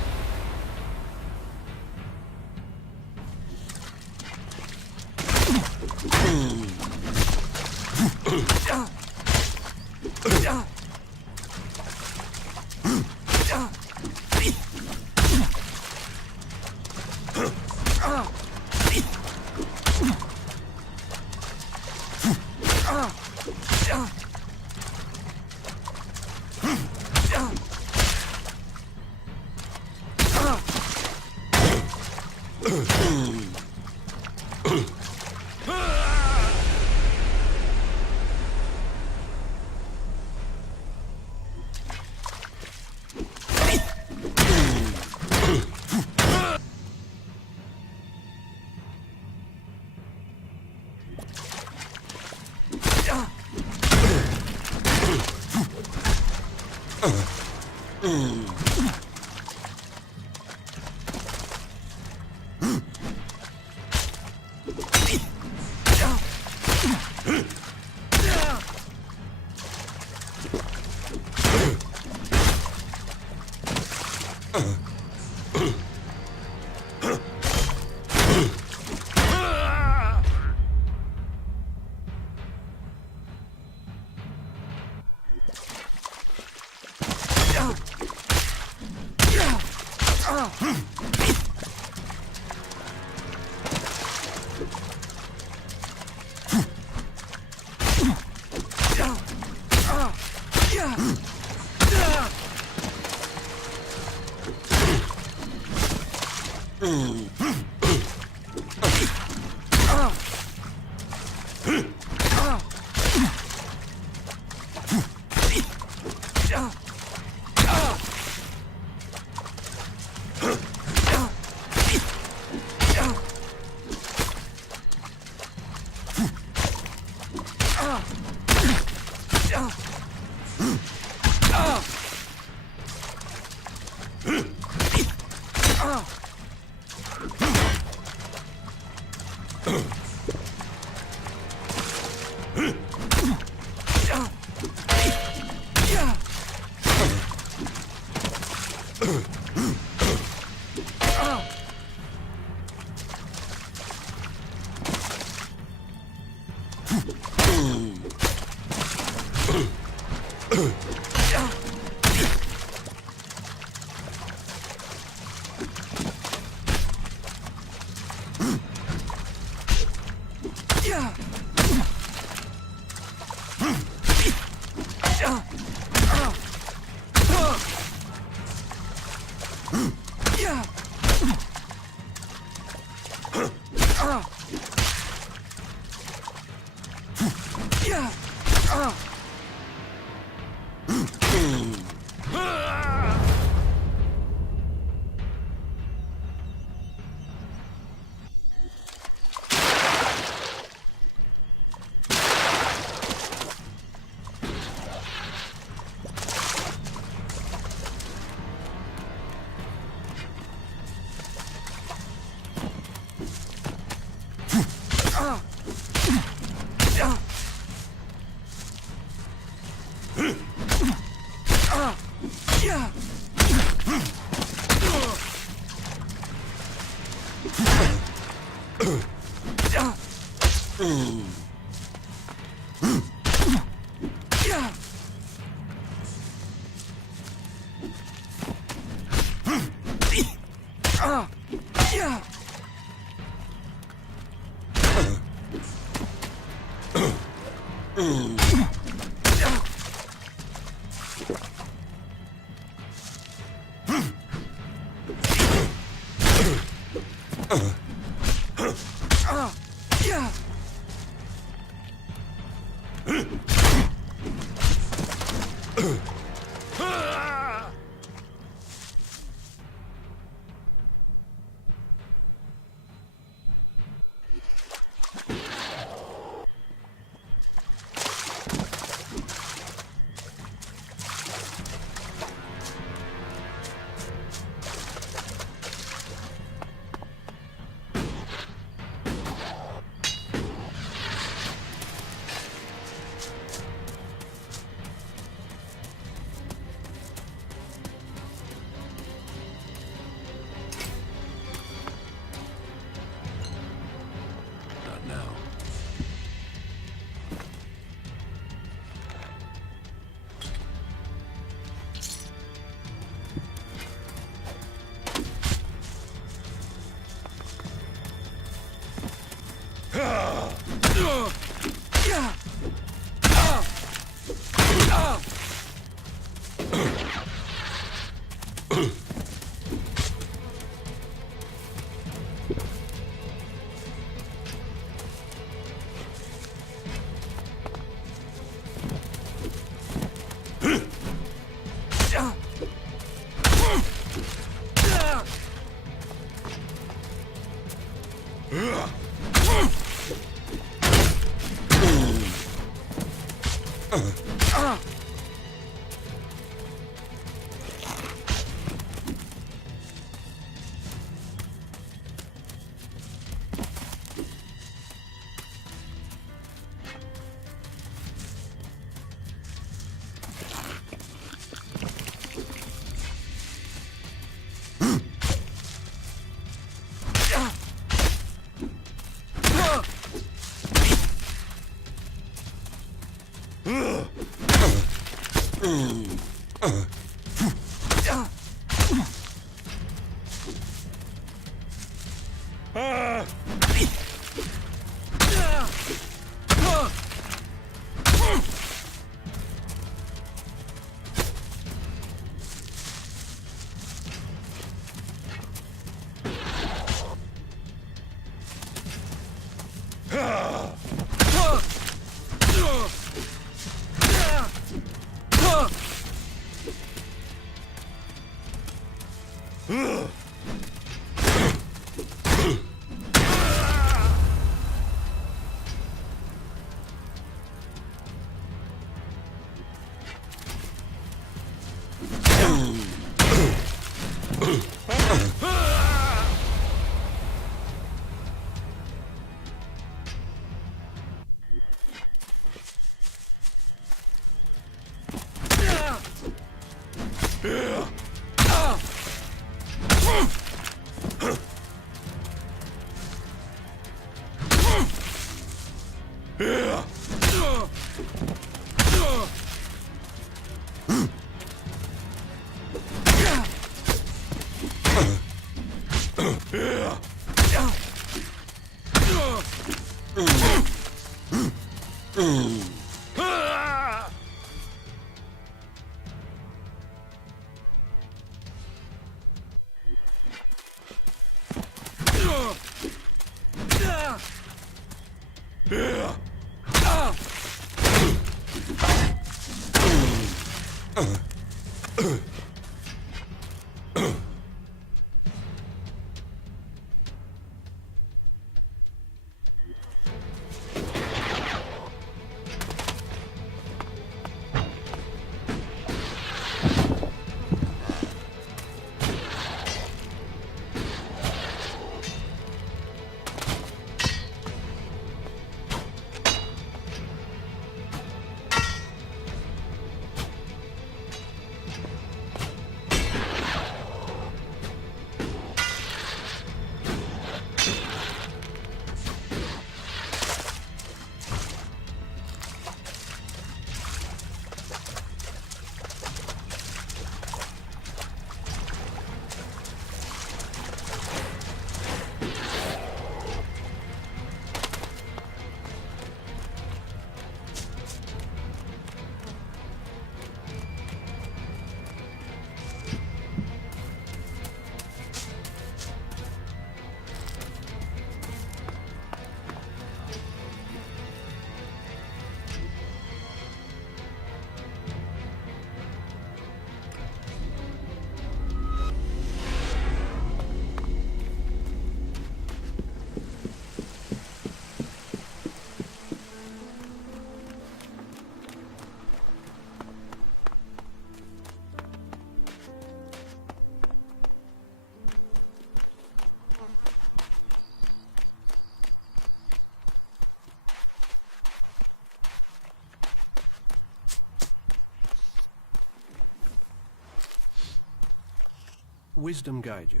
wisdom guide you.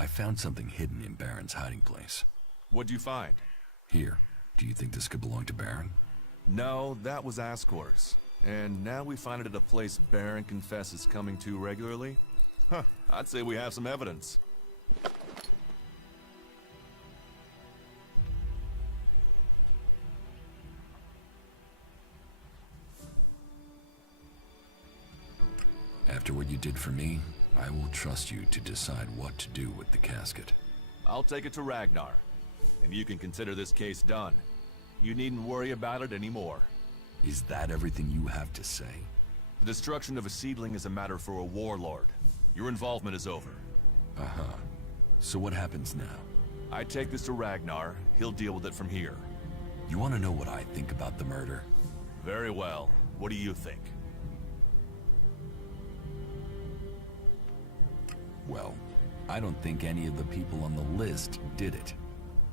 I found something hidden in Baron's hiding place. What'd you find? Here. Do you think this could belong to Baron? No, that was Ascor's. And now we find it at a place Baron confesses coming to regularly? Huh, I'd say we have some evidence. After what you did for me, I will trust you to decide what to do with the casket. I'll take it to Ragnar, and you can consider this case done. You needn't worry about it anymore. Is that everything you have to say? The destruction of a seedling is a matter for a warlord. Your involvement is over. Uh-huh. So what happens now? I take this to Ragnar. He'll deal with it from here. You want to know what I think about the murder? Very well. What do you think? Well, I don't think any of the people on the list did it.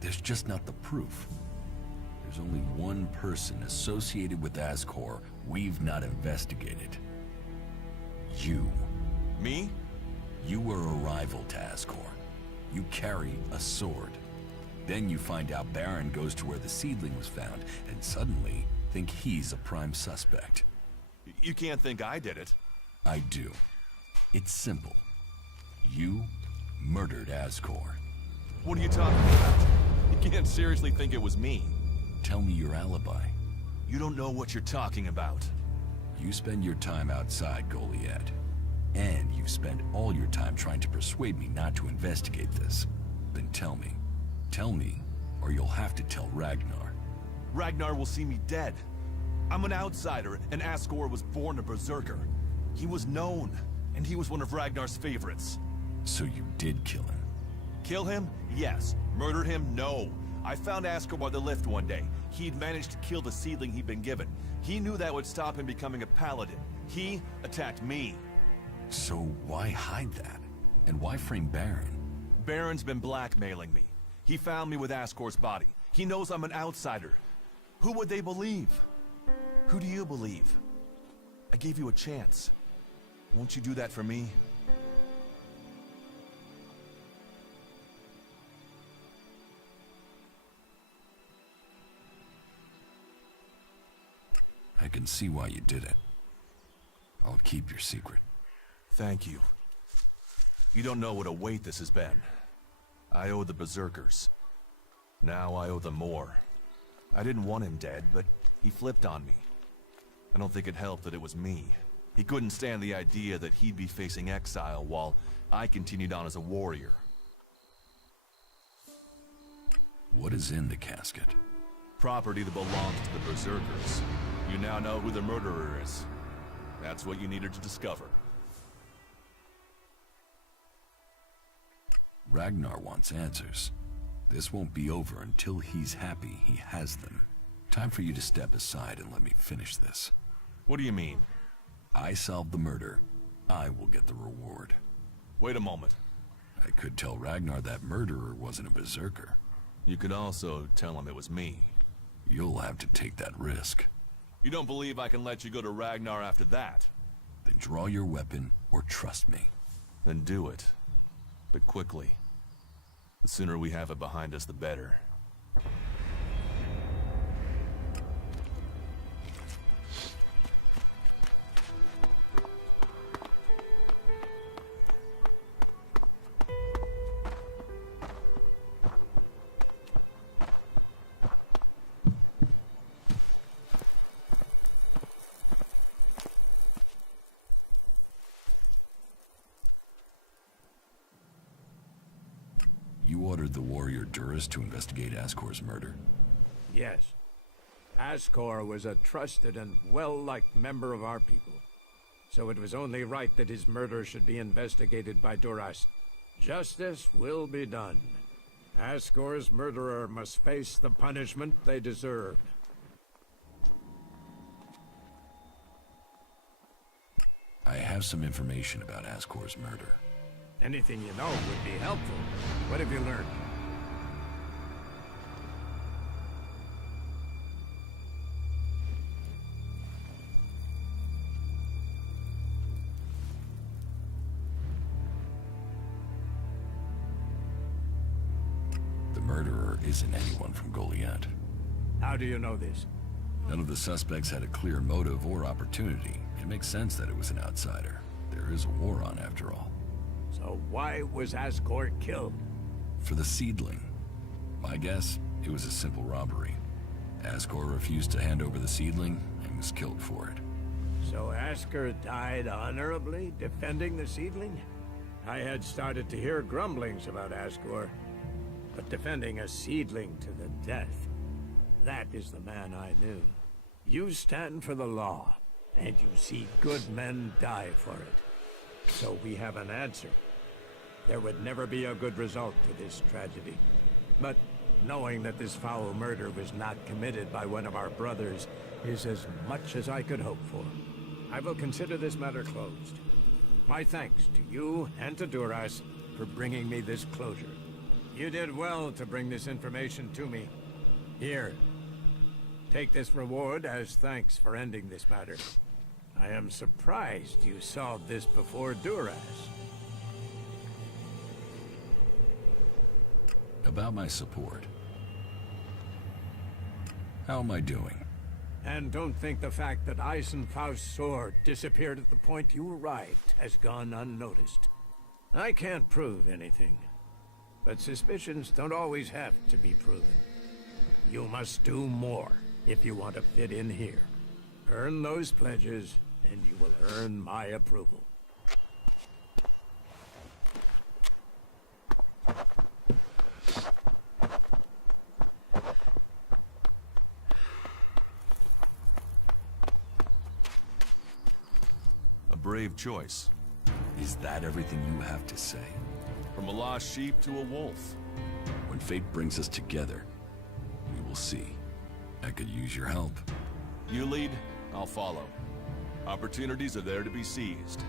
There's just not the proof. There's only one person associated with Ascor we've not investigated. You. Me? You were a rival to Ascor. You carry a sword. Then you find out Baron goes to where the seedling was found, and suddenly think he's a prime suspect. You can't think I did it. I do. It's simple. You murdered Ascor. What are you talking about? You can't seriously think it was me. Tell me your alibi. You don't know what you're talking about. You spend your time outside Goliad. And you spend all your time trying to persuade me not to investigate this. Then tell me. Tell me, or you'll have to tell Ragnar. Ragnar will see me dead. I'm an outsider, and Ascor was born a berserker. He was known, and he was one of Ragnar's favorites. So you did kill him? Kill him? Yes. Murder him? No. I found Ascor by the lift one day. He'd managed to kill the seedling he'd been given. He knew that would stop him becoming a paladin. He attacked me. So why hide that? And why frame Baron? Baron's been blackmailing me. He found me with Ascor's body. He knows I'm an outsider. Who would they believe? Who do you believe? I gave you a chance. Won't you do that for me? I can see why you did it. I'll keep your secret. Thank you. You don't know what a weight this has been. I owe the berserkers. Now I owe them more. I didn't want him dead, but he flipped on me. I don't think it helped that it was me. He couldn't stand the idea that he'd be facing exile while I continued on as a warrior. What is in the casket? Property that belongs to the berserkers. You now know who the murderer is. That's what you needed to discover. Ragnar wants answers. This won't be over until he's happy he has them. Time for you to step aside and let me finish this. What do you mean? I solved the murder. I will get the reward. Wait a moment. I could tell Ragnar that murderer wasn't a berserker. You could also tell him it was me. You'll have to take that risk. You don't believe I can let you go to Ragnar after that? Then draw your weapon or trust me. Then do it. But quickly. The sooner we have it behind us, the better. ordered the warrior Duras to investigate Ascor's murder? Yes. Ascor was a trusted and well-liked member of our people. So it was only right that his murder should be investigated by Duras. Justice will be done. Ascor's murderer must face the punishment they deserve. I have some information about Ascor's murder. Anything you know would be helpful. What have you learned? The murderer isn't anyone from Goliath. How do you know this? None of the suspects had a clear motive or opportunity. It makes sense that it was an outsider. There is a war on, after all. So why was Ascor killed? For the seedling. My guess, it was a simple robbery. Ascor refused to hand over the seedling and was killed for it. So Ascor died honorably, defending the seedling? I had started to hear grumblings about Ascor, but defending a seedling to the death, that is the man I knew. You stand for the law, and you see good men die for it. So we have an answer. There would never be a good result to this tragedy. But knowing that this foul murder was not committed by one of our brothers is as much as I could hope for. I will consider this matter closed. My thanks to you and to Duras for bringing me this closure. You did well to bring this information to me. Here, take this reward as thanks for ending this matter. I am surprised you solved this before Duras. About my support. How am I doing? And don't think the fact that Eisenfaust's sword disappeared at the point you arrived has gone unnoticed. I can't prove anything, but suspicions don't always have to be proven. You must do more if you want to fit in here. Earn those pledges, and you will earn my approval. A brave choice. Is that everything you have to say? From a lost sheep to a wolf. When fate brings us together, we will see. I could use your help. You lead, I'll follow. Opportunities are there to be seized.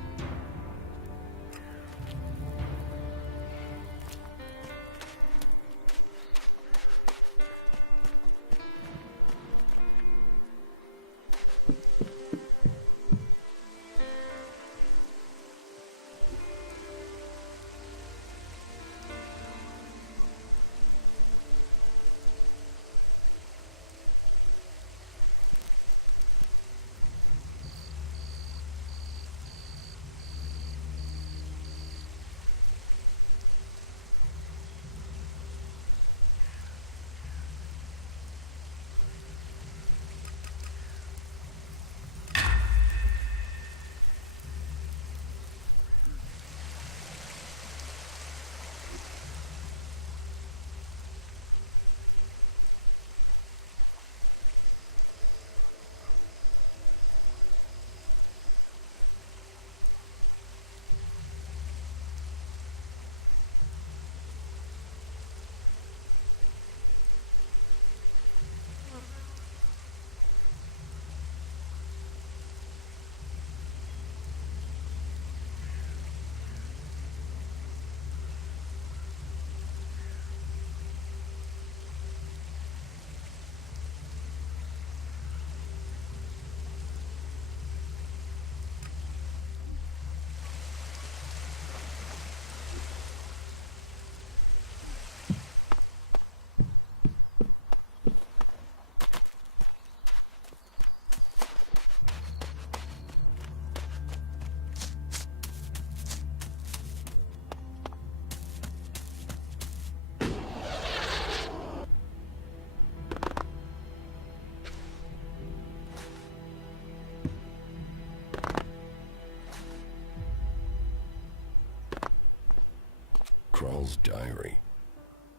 Krall's diary.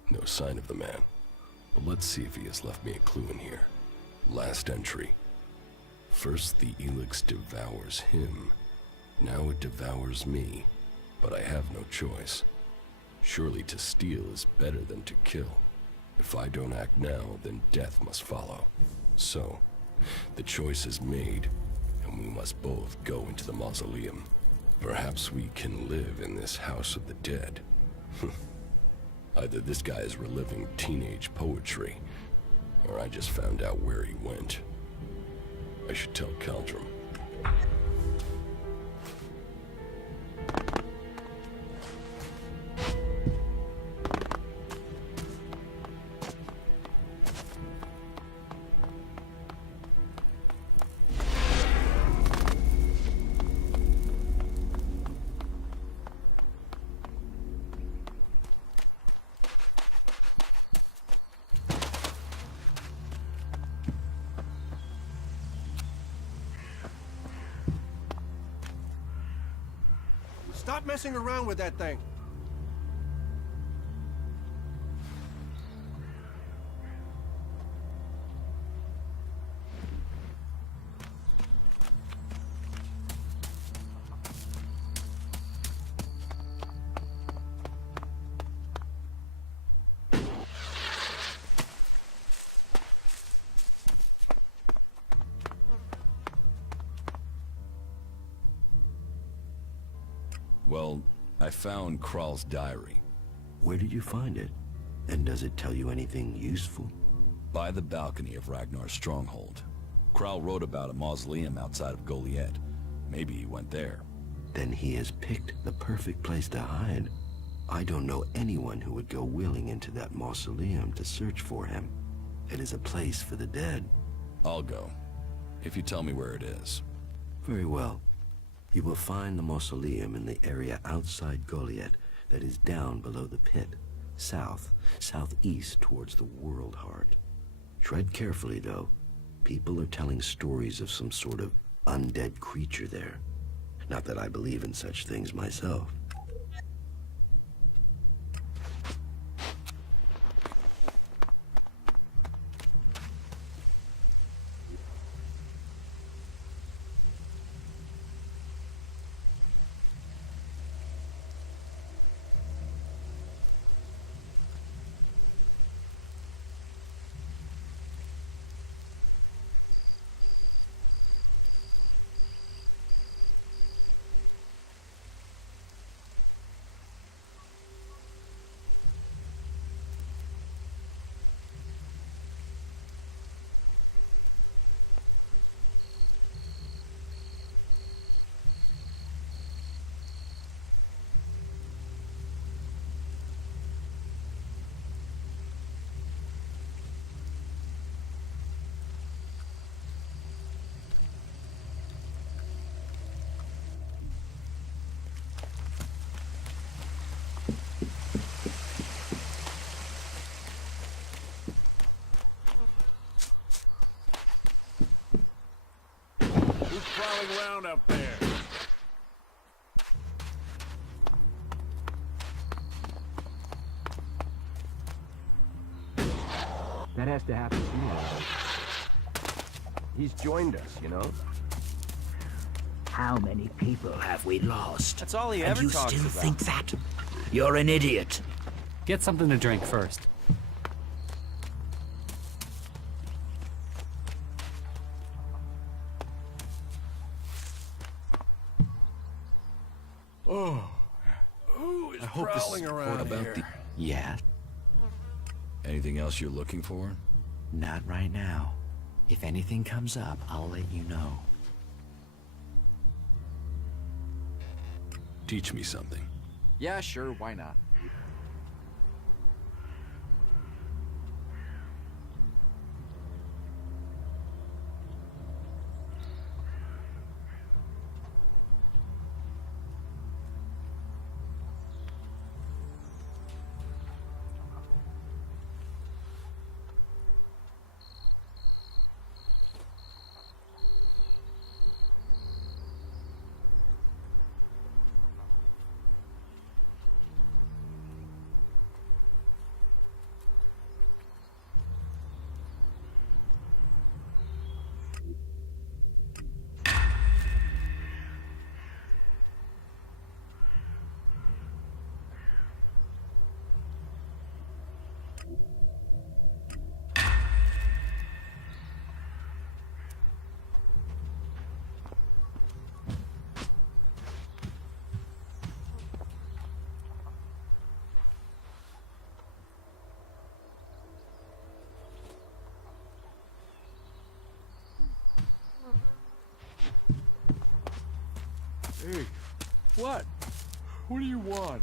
No sign of the man. But let's see if he has left me a clue in here. Last entry. First the Elex devours him. Now it devours me. But I have no choice. Surely to steal is better than to kill. If I don't act now, then death must follow. So, the choice is made, and we must both go into the mausoleum. Perhaps we can live in this house of the dead. Either this guy is reliving teenage poetry, or I just found out where he went. I should tell Caldrum. Stop messing around with that thing. Well, I found Kral's diary. Where did you find it? And does it tell you anything useful? By the balcony of Ragnar's stronghold. Kral wrote about a mausoleum outside of Goliet. Maybe he went there. Then he has picked the perfect place to hide. I don't know anyone who would go willing into that mausoleum to search for him. It is a place for the dead. I'll go, if you tell me where it is. Very well. You will find the mausoleum in the area outside Goliet that is down below the pit, southeast towards the World Heart. Tread carefully, though. People are telling stories of some sort of undead creature there. Not that I believe in such things myself. Who's prowling around up there? That has to happen tomorrow. He's joined us, you know? How many people have we lost? That's all he and ever you talks still about. think that? You're an idiot. Get something to drink first. Oh. Who is I hope this is prowling the report around about here? the... Yeah, Anything else you're looking for? not right now. If anything comes up, I'll let you know. Teach me something. Yeah, sure, why not? What? What do you want?